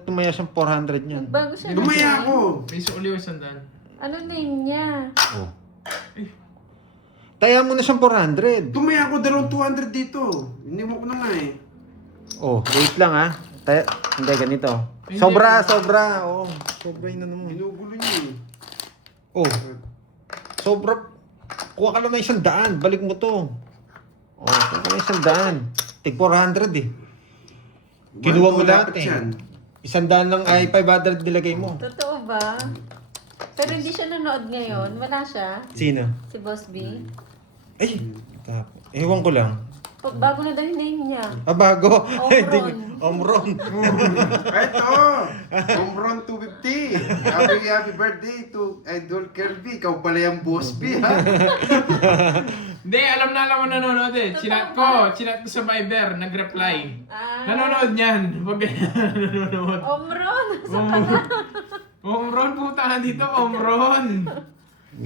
tumaya siyang 400 niyan. Bago siya. Lumaya nag-name. ako. May sukli o sandaan. Ano name niya? Oh. Taya mo na siyang 400. Tumaya ako dalawang 200 dito. Hindi mo ko na nga eh. Oh, wait lang ha. Hindi, ganito. Hindi. Sobra. Oh, sobra yun na naman. Ginugulo niyo eh. Oh, sobra. Kuha ka lang ng 100. Balik mo to. Oh, kuha ka ng 100. Tig 400 eh. Kinuha mo lahat eh. 100 lang ay 500 nilagay mo. Totoo ba? Pero hindi siya nanood ngayon. Wala siya. Sino? Si Boss B. Ay, ewan ko lang. Bago na daw yung name niya. Ah, bago. Omron. Omron. Ito! Omron 250. Happy birthday to Idol Kirby. Ikaw pala yung boss B, ha? Hindi, alam mo nanonood eh. Chinat ko sa Viber, nag-reply. Ah. Nanonood niyan. Huwag ganyan nanonood. Omron! Saan ka na? Omron, puta ka dito, Omron.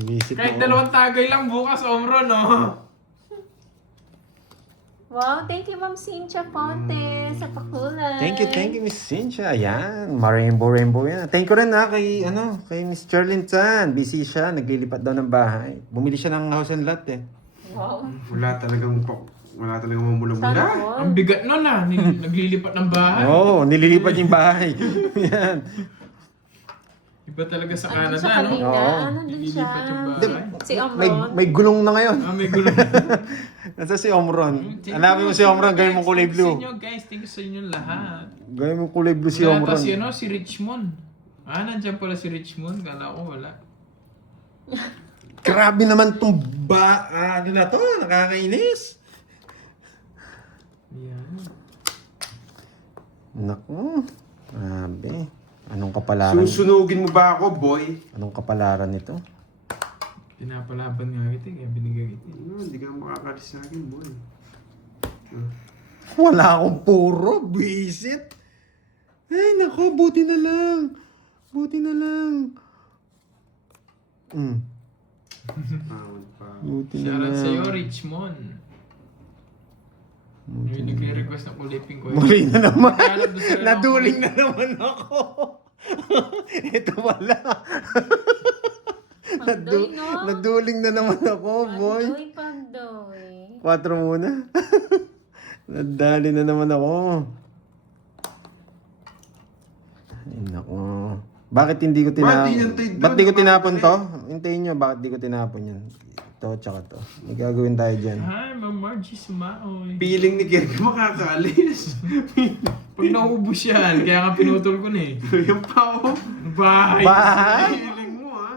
Visit Kahit mo. 2 tagay lang bukas, Omron, oh. Wow, thank you Ma'am Cynthia Ponte sa pakulay. Thank you, Miss Cynthia. Ayan, rainbow yan. Thank you rin kay Miss Charlene Tan. Busy siya, naglilipat daw ng bahay. Bumili siya ng house and lot eh. Wow. Wala talagang mamula-mula. Sana all. Ang bigat nun ah, naglilipat ng bahay. Oo, nililipat yung bahay. Yan. Iba talaga sa Andun Canada, sa no? kanina. Oo. Nandun siya. Nililipat yung Di- bahay. Si May, Omron. may gulong na ngayon. Ah, may gulo. Nasa si Omron. Hanapin mo si Omron, gawin mo kulay blue. Thank you sa inyo lahat. Gawin mo kulay blue si Wala Omron. ata si Richmond. Ah, nandiyan pala si Richmond. Kala ko wala. Grabe naman tong ano na to, nakakainis. Yan. Naku, grabe. Anong kapalaran? Susunugin mo ba ako, boy? Anong kapalaran nito? Pinapalaban nga kita, kaya binigay kita. No, hindi ka makakalis sa akin, boy. Wala akong puro, visit. Ay, nako, buti na lang. Buti na lang. Buti na Shoutout lang. sa'yo, Richmond. Yung nagre-request ng kulay pink ko. Muli na naman. Naghanap doon sila ng Naduling na naman ako. Ito wala. Pandoy, no? Naduling na naman ako, boy. Pandoy. 4 muna. Nadali na naman ako. Ay, nako. Bakit hindi ko tinapon? Ba't di yan tayo doon? Ba't di ko tinapon Bakit to? Hintayin nyo, bakit di ko tinapon yan? Ito, to, tsaka to. May gagawin tayo dyan. Hi, Ma'am Margie Sumaoy. Feeling ni Kirby makakaalis. Pag naubos yan, kaya nga pinutol ko na eh. Yung pa oh. Bye! Bye! Feeling mo ah.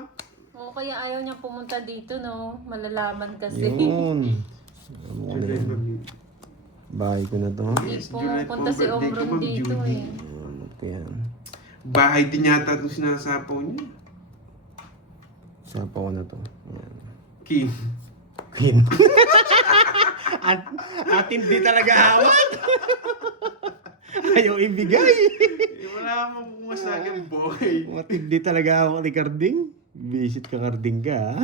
Oo, kaya ayaw niya pumunta dito, no? Malalaman kasi. Yun. Ano na yun? Bahay ko na to. Hindi Yes, July pumunta si po, birthday ko, Omron Ma'am dito Judy. eh. Ano ko yan? Bahay din yata itong sinasapaw niya. Sapa ko na to. Yan. King. Queen. At hindi talaga hawak. Ayaw ibigay. Wala akong kumasagin boy. At hindi talaga hawak ni Carding. Visit ka Carding ka. Ha?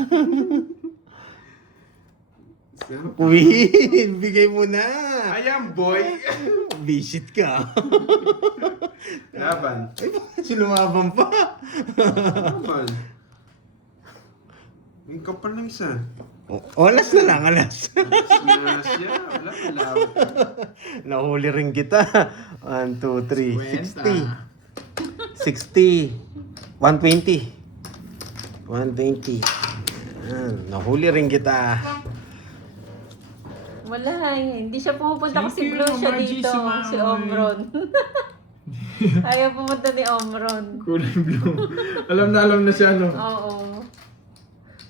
Queen, bigay mo na. Ayan boy. Visit ka. Laban. Ay, bakit lumabang pa? Laban. May kapal ng isa. Alas na lang, alas. Sinanas siya. Wala ka lawak. Nahuli rin kita. 1, 2, 3, 60. 60. 120. 120. Yan, nahuli rin kita. Wala eh. Hindi siya pumupunta kasi Thank you, blue siya Ma'am Margie dito. Sumaoy. Si Omron. Ayaw pumunta ni Omron. Kulay blue. Alam na siya, no? Oo.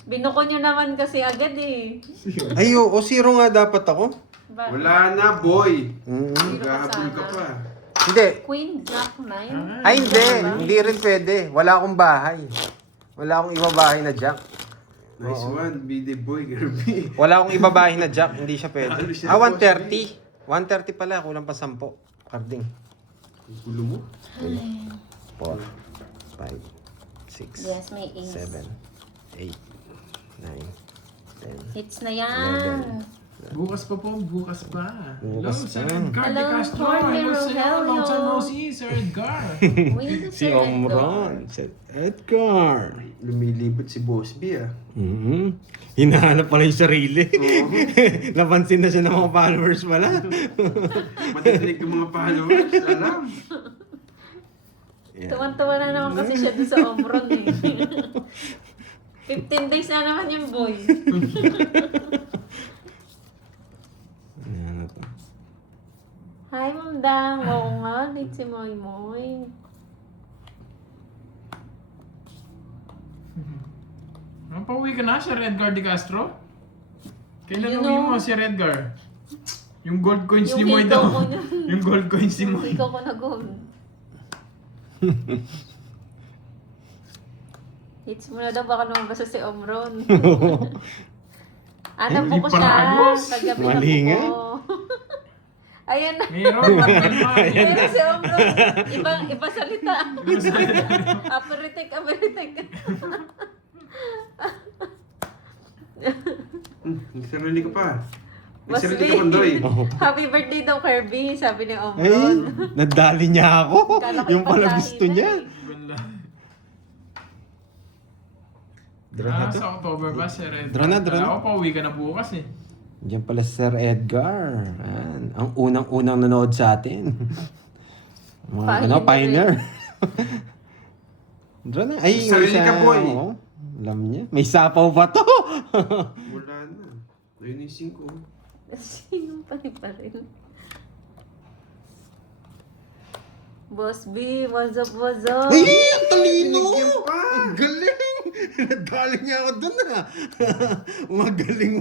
Binuko niyo naman kasi agad eh. Ay, o zero nga dapat ako. Ba? Wala na boy. Mm. Maghahabol ka pa. Hindi. Queen Jack 9? Ay, hindi. Hindi rin pwede. Wala akong bahay. Wala akong ibabahay na jack. Nice one. Be the boy, Kirby. Wala akong ibabahay na jack. Hindi siya pwede. Ano siya, Ah, boss? 130. 130 pala. Kulang pa 10. Carding. Ang gulo mo. 4, 5, 6, Yes, may ace. 7, 8, 9, 10. Hits na yan. Bukas pa po, bukas pa. Hello, Bukas Sir pa. Edgar de Hello, Castro. Jorge Hello, sir. Rogelio. Long time no see, Sir Edgar. Wait, Si Omron. Si Edgar. Lumilibot si Boss B ah. Hinahanap pala yung sarili. Napansin na siya ng mga followers pala. Matitinig ng mga followers. Alam. Tuwan-tuwa na naman kasi siya doon sa Omron eh. 15 days na naman yung boy. Ayan na to. Hi, Ma'am Dang. Oo nga, late si Moy Moy. Pauwi ka na, Sir Edgar de Castro? Kailan You uwi know- mo, Sir Edgar? Yung gold coins Yung ni Moy ikaw daw. ko na. Yung gold coins ni Moy. Ikaw ko na gold. Hits mo na daw, baka lumabas na si Omron. Ano po ko siya? Paragos. Paggabi Mali na nga. po ko. Ayan na. Meron, meron. Pero si Omron, iba salita. Aperitek. Nagsarili ka pa. Mas Nagsarili ka Pandoy. Happy birthday daw, Kirby, sabi ni Ay, Omron. nadali niya ako. Kala ko Yung pala pantahi gusto na niya. eh. Draw na to. Sa October ba, Sir Edgar? Draw na, draw na. Ako, pauwi ka na bukas eh. Diyan pala si Sir Edgar. Ayan. Ang unang-unang nanood sa atin. Mga pioneer. Draw na. Ay, Sarili ka, boy. oo. Alam niya. May sapaw ba to? Wala na. Ayun yung 5. Sinong pa rin? Boss B, what's up? Ay, ang talino! Binigyan pa. Ang galing! Nadali niya ako dun ah. Magaling.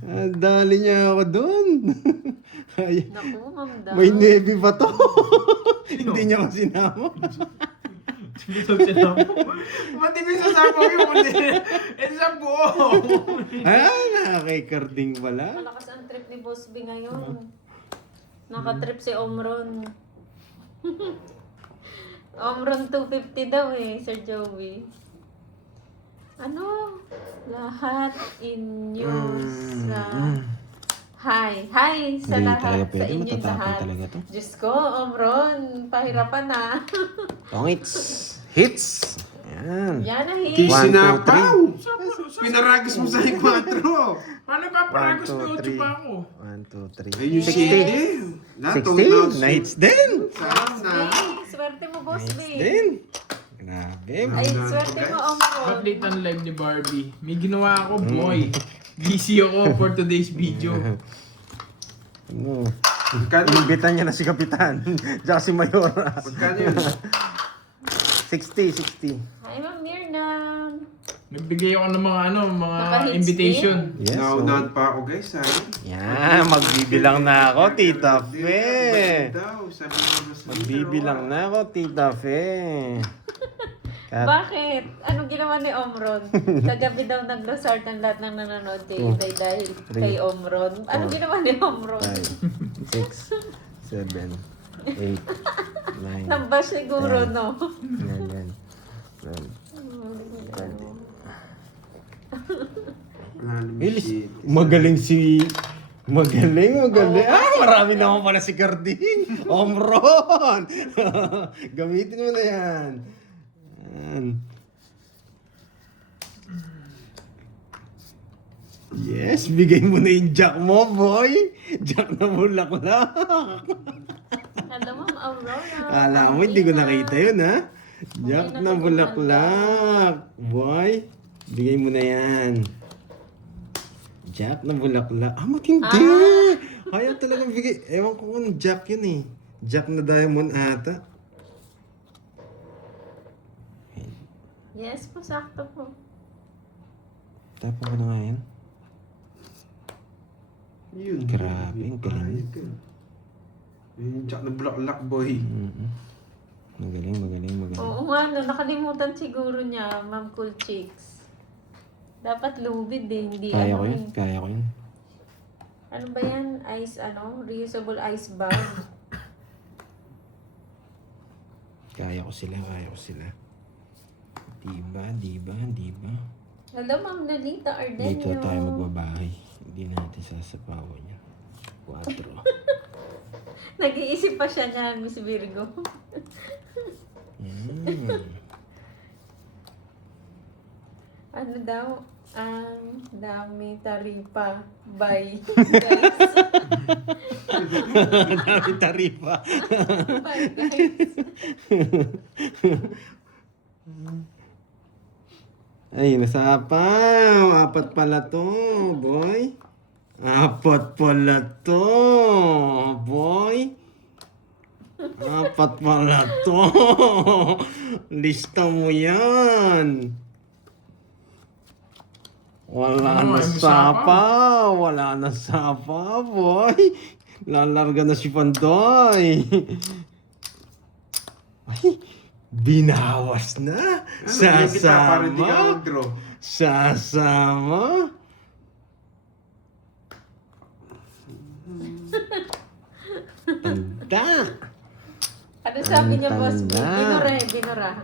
Nadali niya ako dun. Ay, Naku, Ma'am Dang. may navy pa to. Hindi niya ako sinama. Mati ko sa sapaw yung kundi. Sa buo. Kay Carding pala. Malakas ang trip ni Boss B ngayon. Nakatrip si Omron. Omron 250 daw eh, Sir Joey. Ano? Lahat inyo sa... Hi sa Hindi lahat, talaga sa pwede, inyong matatapon lahat. talaga to. Diyos ko, Omron, pahirapan na. Pongits. Hits. Ayan. Yan na hit. One, two, Sinapaw. Pinaragis mo sa 4. Paano ka paragos One, two, may 8 three. pa ako? 1, 2, 3. Ayun yung 60. 7. 60. Nights din. Sana. Swerte mo, Boss B. Din. Grabe. Ay, swerte mo, Omron. Update ang live ni Barbie. May ginawa ako, boy. Busy ako for today's video. Ano? Magkano? Inimbitan niya na si Kapitan. Tsaka si Mayora. Magkano yun? 60. Hi, Ma'am Mirna. Nagbigay ako ng mga mga Naka-hits invitation. Yes. Naunahan pa ako guys ha. Yan, magbibilang na ako, Tita Fe. Daw, sabi mo mas Magbibilang na ako, Tita Fe. Bakit? Anong ginawa ni Omron? Kagabi daw naglosart ng lahat ng nanonood kay Itay dahil kay Omron. Anong ginawa ni Omron? 5, 6, 7, 8, 9, Nambas siguro, no? 11, 12. Ilis, magaling si... Magaling. Marami naman pala si Carding. Omron! Gamitin mo na yan. Yan. Yes, bigay mo na yung jack mo, boy. Jack na bulaklak. Hello, Ma'am Aurora. Kala mo, hindi ko nakita yun, ha? Jack na bulaklak. Boy, bigay mo na yan. Jack na bulaklak. Matindi. Ayaw talagang bigay. Ewan ko kung Jack yun eh. Jack na diamond ata. Yes po, sakto po. Tapos ko na nga yan. Yun. Grabe, ang galing. Yung jack na bulaklak boy. Magaling. Oo nga, no, nakalimutan siguro niya, Ma'am Cool Chicks. Dapat lubid eh, hindi Kaya ko ano yun. eh. Kaya ko yun. Ano ba yan? Ice, reusable ice bag. Kaya ko sila. Diba? Hello, Ma'am Lolita Ardenio. Dito tayo magbabahay. Hindi natin sasapawan yan. 4. Nag-iisip pa siya niyan, Miss Virgo. Ano daw? Ang dami taripa. Bye. Guys. Dami tarifa. Bye, guys. Ay, nasapaw. 4 pala to, boy. 4 pala to, boy. 4 pala to. Lista mo yan. Wala Ano, na ay, may sapa. Wala na sapa, boy. Lalarga na si Pandoy. Ay, binawas na. Para di ka Sasama. mag-draw. Sasama. Tanda. Ano sabi niya, Boss? Tanda. Binura.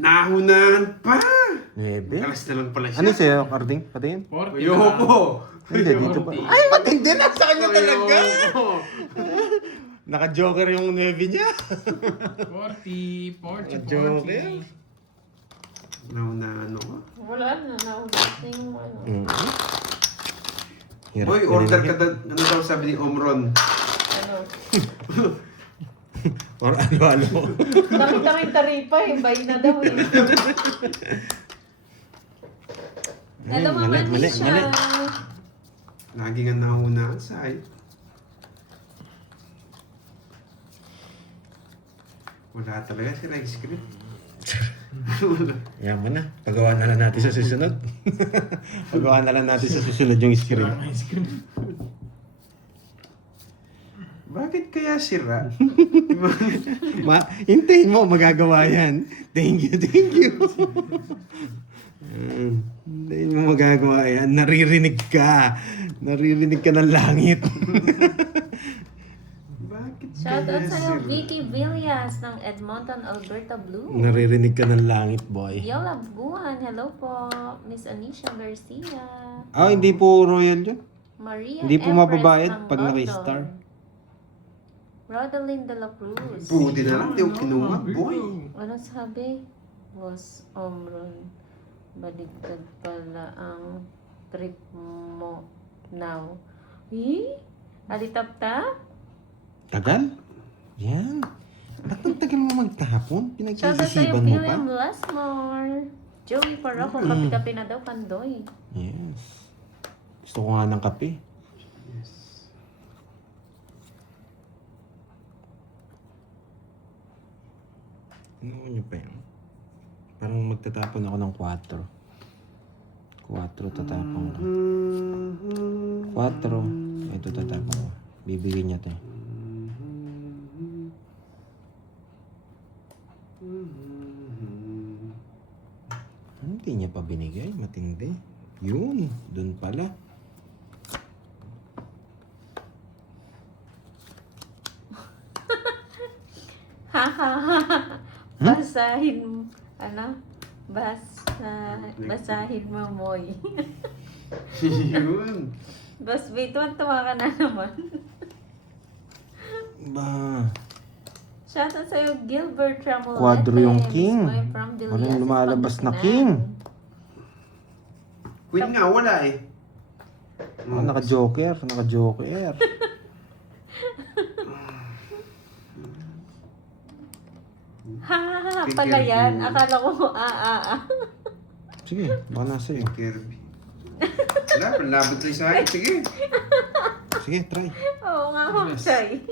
Nahunahan pa! 9. Alas na lang pala siya. Ano sa'yo, Carding? Patingin? 40 Ayoko! Hindi, dito pa. Ay, matindi na sa kanya talaga! Ayoko! Naka-joker yung 9 niya. 40. Joker. Nahunahan ako. Wala na, naubos na yung ano. Hirap Boy, na order rin. ka ano daw sabi ni Omron? Ano? Or ano. Nakita rin taripa eh. Bye na daw eh. Hello, Ma'am mali. Anisha. Lagi nga nahunahan sa ay. Wala talaga si Rice Cream. Yan mo na. Pagawa na lang natin sa susunod. Pagawa na lang natin sa susunod yung screen. Ice cream. Bakit kaya sira? Hintayin mo, magagawa yan. Thank you. Hintayin mo magagawa yan. Naririnig ka ng langit. Bakit Shoutout kaya sa'yo, sira? Vicky Villas ng Edmonton, Alberta Blue. Naririnig ka ng langit, boy. Yola Buwan, hello po. Miss Anisha Garcia. Hindi po royal yun. Maria Hindi po Empress mababayad ng pag London. naki-star. Rodeline de la Cruz. Buti na lang, di ko kinuha, boy. Ano sabi? Was Omron. Baligtad pala ang trip mo now. Alitap-tap? Tagal? Yan. Ba't ang tagal mo magtapon? Shout out sa'yo, Pinagsisiban mo pa? William Lasmore. Joey Paraco, kape-kape na daw, Pandoy. Yes. Gusto ko nga ng kape. Yes. Ano nyo pa yun? Parang magtatapon ako ng 4. 4 tatapon ko. 4. Ito tatapon ko. Bibigyan niya to. Hindi niya pa binigay. Matindi. Yun. Dun pala. Ha ha ha. Basahin, basahin mo, Moy. Yun. Bas, wait, tuwa ka na naman. Ba. Shoutout sa'yo, Gilbert Tramolete. Quadro yung king. Miss Moy from Dilias, Walang lumalabas na Pangasinan. king. Queen nga, wala eh. Oh, naka-joker. Naka-joker. Ha ha ha, King pala Kirby. yan. Akala ko, Sige, baka nasa iyo. Kirby. Wala, panlabot tayo sa akin. Sige. Sige, try. Oo nga, Ma'am Chay.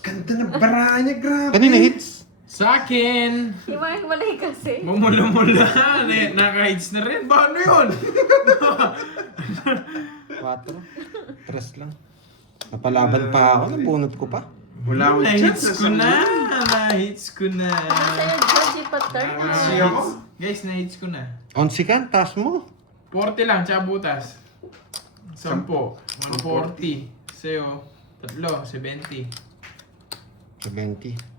Ganda na bara niya, grabe. Kanina hits. Sa akin! Iwalay kasi. Mamula-mula. Naka-hits na rin. Ba, ano yun? 4. 3 lang. Napalaban pa ako. Nabunot ko pa. Wala akong Na-hits chance. ko na. Na-hits ko na. Sa'yo, Georgie Paterno. Kasi ako. Guys, na-hits ko na. 11 ka, taas mo. 40 lang, tsaka butas. 10. 140. Sa'yo, 3, 70. 70.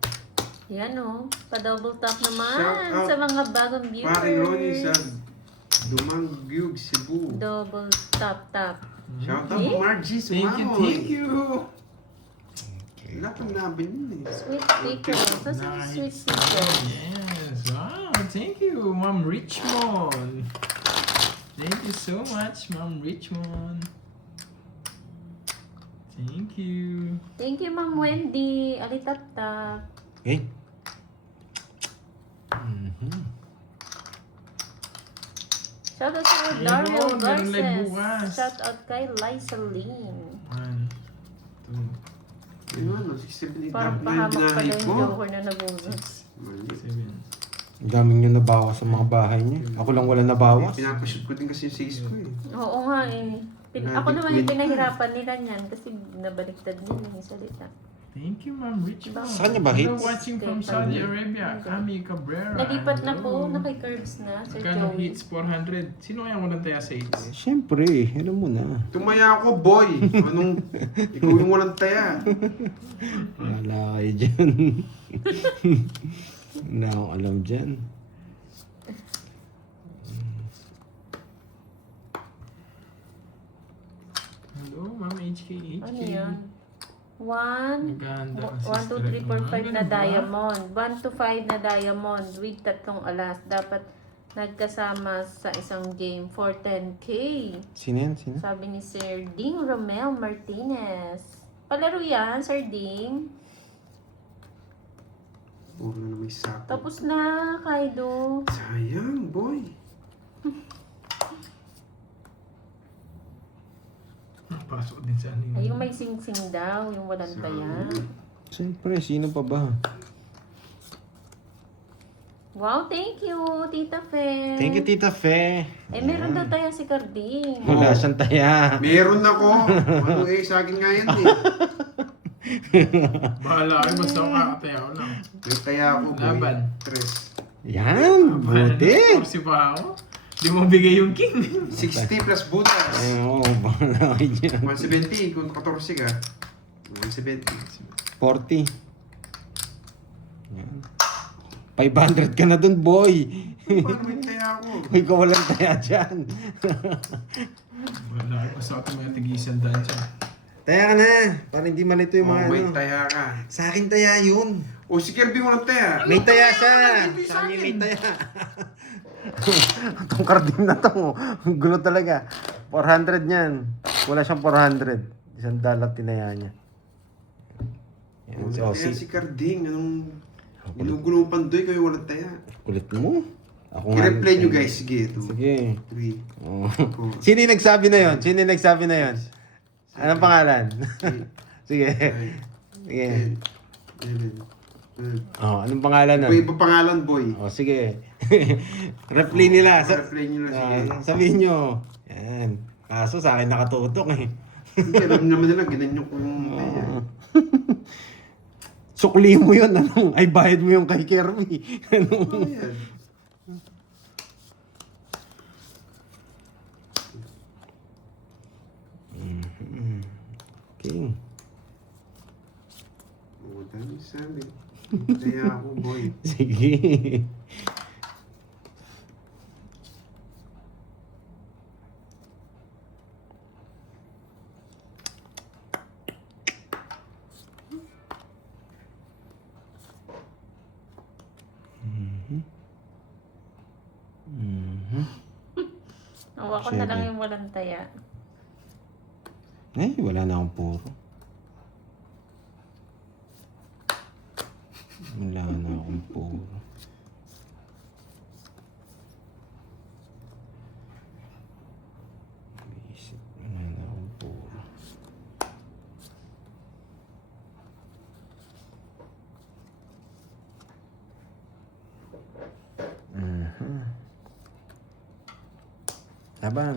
Yan o. Pa-double tap naman Shout out. sa mga bagong viewers. Paring Ronnie sa Dumangyug, Cebu. Double tap. Shout out Eh? Margie Thank you, Sumamoy. thank you. Wala pang laban yun eh. Sweet speaker. Saan sa sweet speaker? Yes, wow, thank you, Ma'am Richmond. Thank you so much, Ma'am Richmond. Thank you. Thank you, Ma'am Wendy. Alitap-tap. Okay. Shoutout sa Ayun, Dario meron live Garces. bukas. Shoutout kay Liza Lynn. 1, 2, Ano, ano, 678 Parang na pahamak pala binahit yung mo. joker na nagulat. 7. Ang dami nyo nabawas sa mga bahay niyo. Ako lang wala nabawas. Pinapashoot ko din kasi yung 6 ko eh. Oo nga eh. Ako naman yung pinahirapan nila niyan kasi nabaliktad nila yung salita. Thank you, Ma'am Richmond. Saan niya ba hits? Hello, watching from Saudi Arabia, Ami Cabrera. Nalipat na po, Hello. naki-curves na, Sir Magkano Joey. hits? 400. Sino kaya walang taya sa hits? Siyempre, alam mo na. Tumaya ako, boy. Anong, ikaw yung walang taya. Wala kayo dyan. Wala akong alam dyan. Hello, Ma'am HK. Ano yan? 1, Maganda 1, 2, 3, 4, 5 na diamond. 1 to 5 na diamond with 3 alas. Dapat nagkasama sa isang game for 10K. Sino yan? Sino? Sabi ni Sir Ding Romel Martinez. Palaro yan, Sir Ding. Puro na may sapo. Tapos na, Kaido. Sayang, boy. Pasok din sa ano Ay, yung may sing-sing daw, yung walang taya. Siyempre, sino pa ba? Wow, thank you, Tita Fe. Thank you, Tita Fe. Eh, meron daw taya si Carding. Wala siyang taya. Meron ako. Ano eh, sa akin nga yan eh. Bahala kayo, basta ako kakataya ko lang. May taya ako, boy. Laban. 3. Yan, buti. Kursi pa ako. Di mo bigay yung king. 60 plus butas. Ay, oo, bahala kayo dyan. 170 kung 14 ka. 170. 40. Yan. 500 ka na dun, boy. Paano may taya ako? Ikaw walang taya dyan. Bahala kayo, basta ako may tigisan daan siya. Taya ka na. Para hindi malito yung mga Oh, may ano. taya ka. Sa akin taya yun. O si Kirby walang taya. May taya siya. Sa akin may taya. Itong kardim na to. Ang gulo talaga. 400 niyan. Wala siyang 400. $1 tinaya niya. So, Kaya si Carding, anong ginugulong pandoy kayo walang taya. Kulit mo. Ako nga. I-replay nyo guys, sige ito. Sige. 3, Oh. 4, Sino yung nagsabi na yon? Sino yung nagsabi na yon? Anong pangalan? 8, Sige. 9, Sige. 10, 11, 12. Oh, anong pangalan nun? Boy, iba pangalan, boy. Oh, sige. Replay nila. Replay nyo na, sige. Sabihin nyo. Yan. Kaso sa akin nakatutok eh. Hindi, alam naman nila, ginanyo ko yung taya. Sukli mo yun. Anong, ay, bayad mo yung kay Kirby. Oh, yan. Okay. Oo, dami sabi. Kaya ako, boy. Sige. Nawa ko na lang yung walang taya. Eh, wala na akong puro. Wala na akong puro. Isip, wala na akong puro. Laban.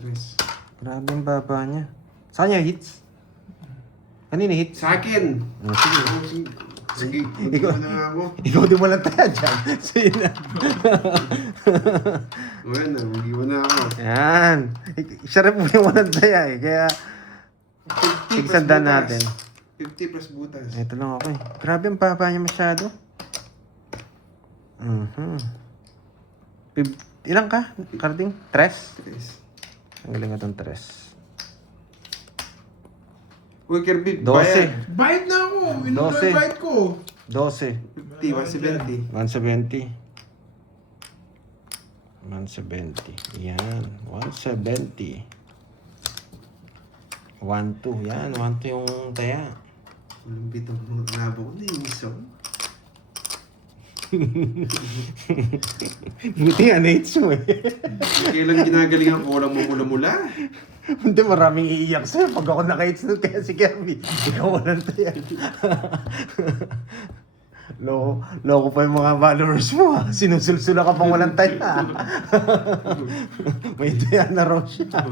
3. Grabe ang baba niya. Saan niya hits? Kanina hits? Sa akin! Sige. Sige, Ikaw- ikaw na nga ako. Ikaw di mo lang tayo dyan. So yun na. O yan na, mag-iwan na ako. Yan. Siya rin po yung walang taya eh. Kaya 50 plus Tigsandan butas. natin. 50 plus butas. ito lang ako eh. Grabe ang baba niya masyado. Ilang ka? Carding? 3? 3. Ang galing na itong 3. Uy, Kirby, 12. bayad. Bayad na ako! Inuto 12. yung bayad ko! 12. 50, 170. 170. 170. Yan. 170. 1-2. Yan. 1-2 yung taya. Walang bitong mga labo ko na yung iso. Buti nga na-hits mo eh. Kailan ginagalingan ko, walang mamula-mula. Hindi, maraming iiyak sa'yo pag ako naka-hits nun kaya si Kirby. Ikaw walang taya. Loko pa yung mga followers mo ha. Sinusulsula ka pang walang taya. May taya na raw siya. 5,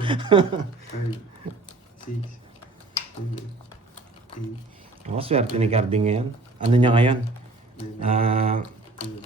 6, 7, 8, Swerte ni Carding ngayon. Ano niya ngayon? 9, Ah...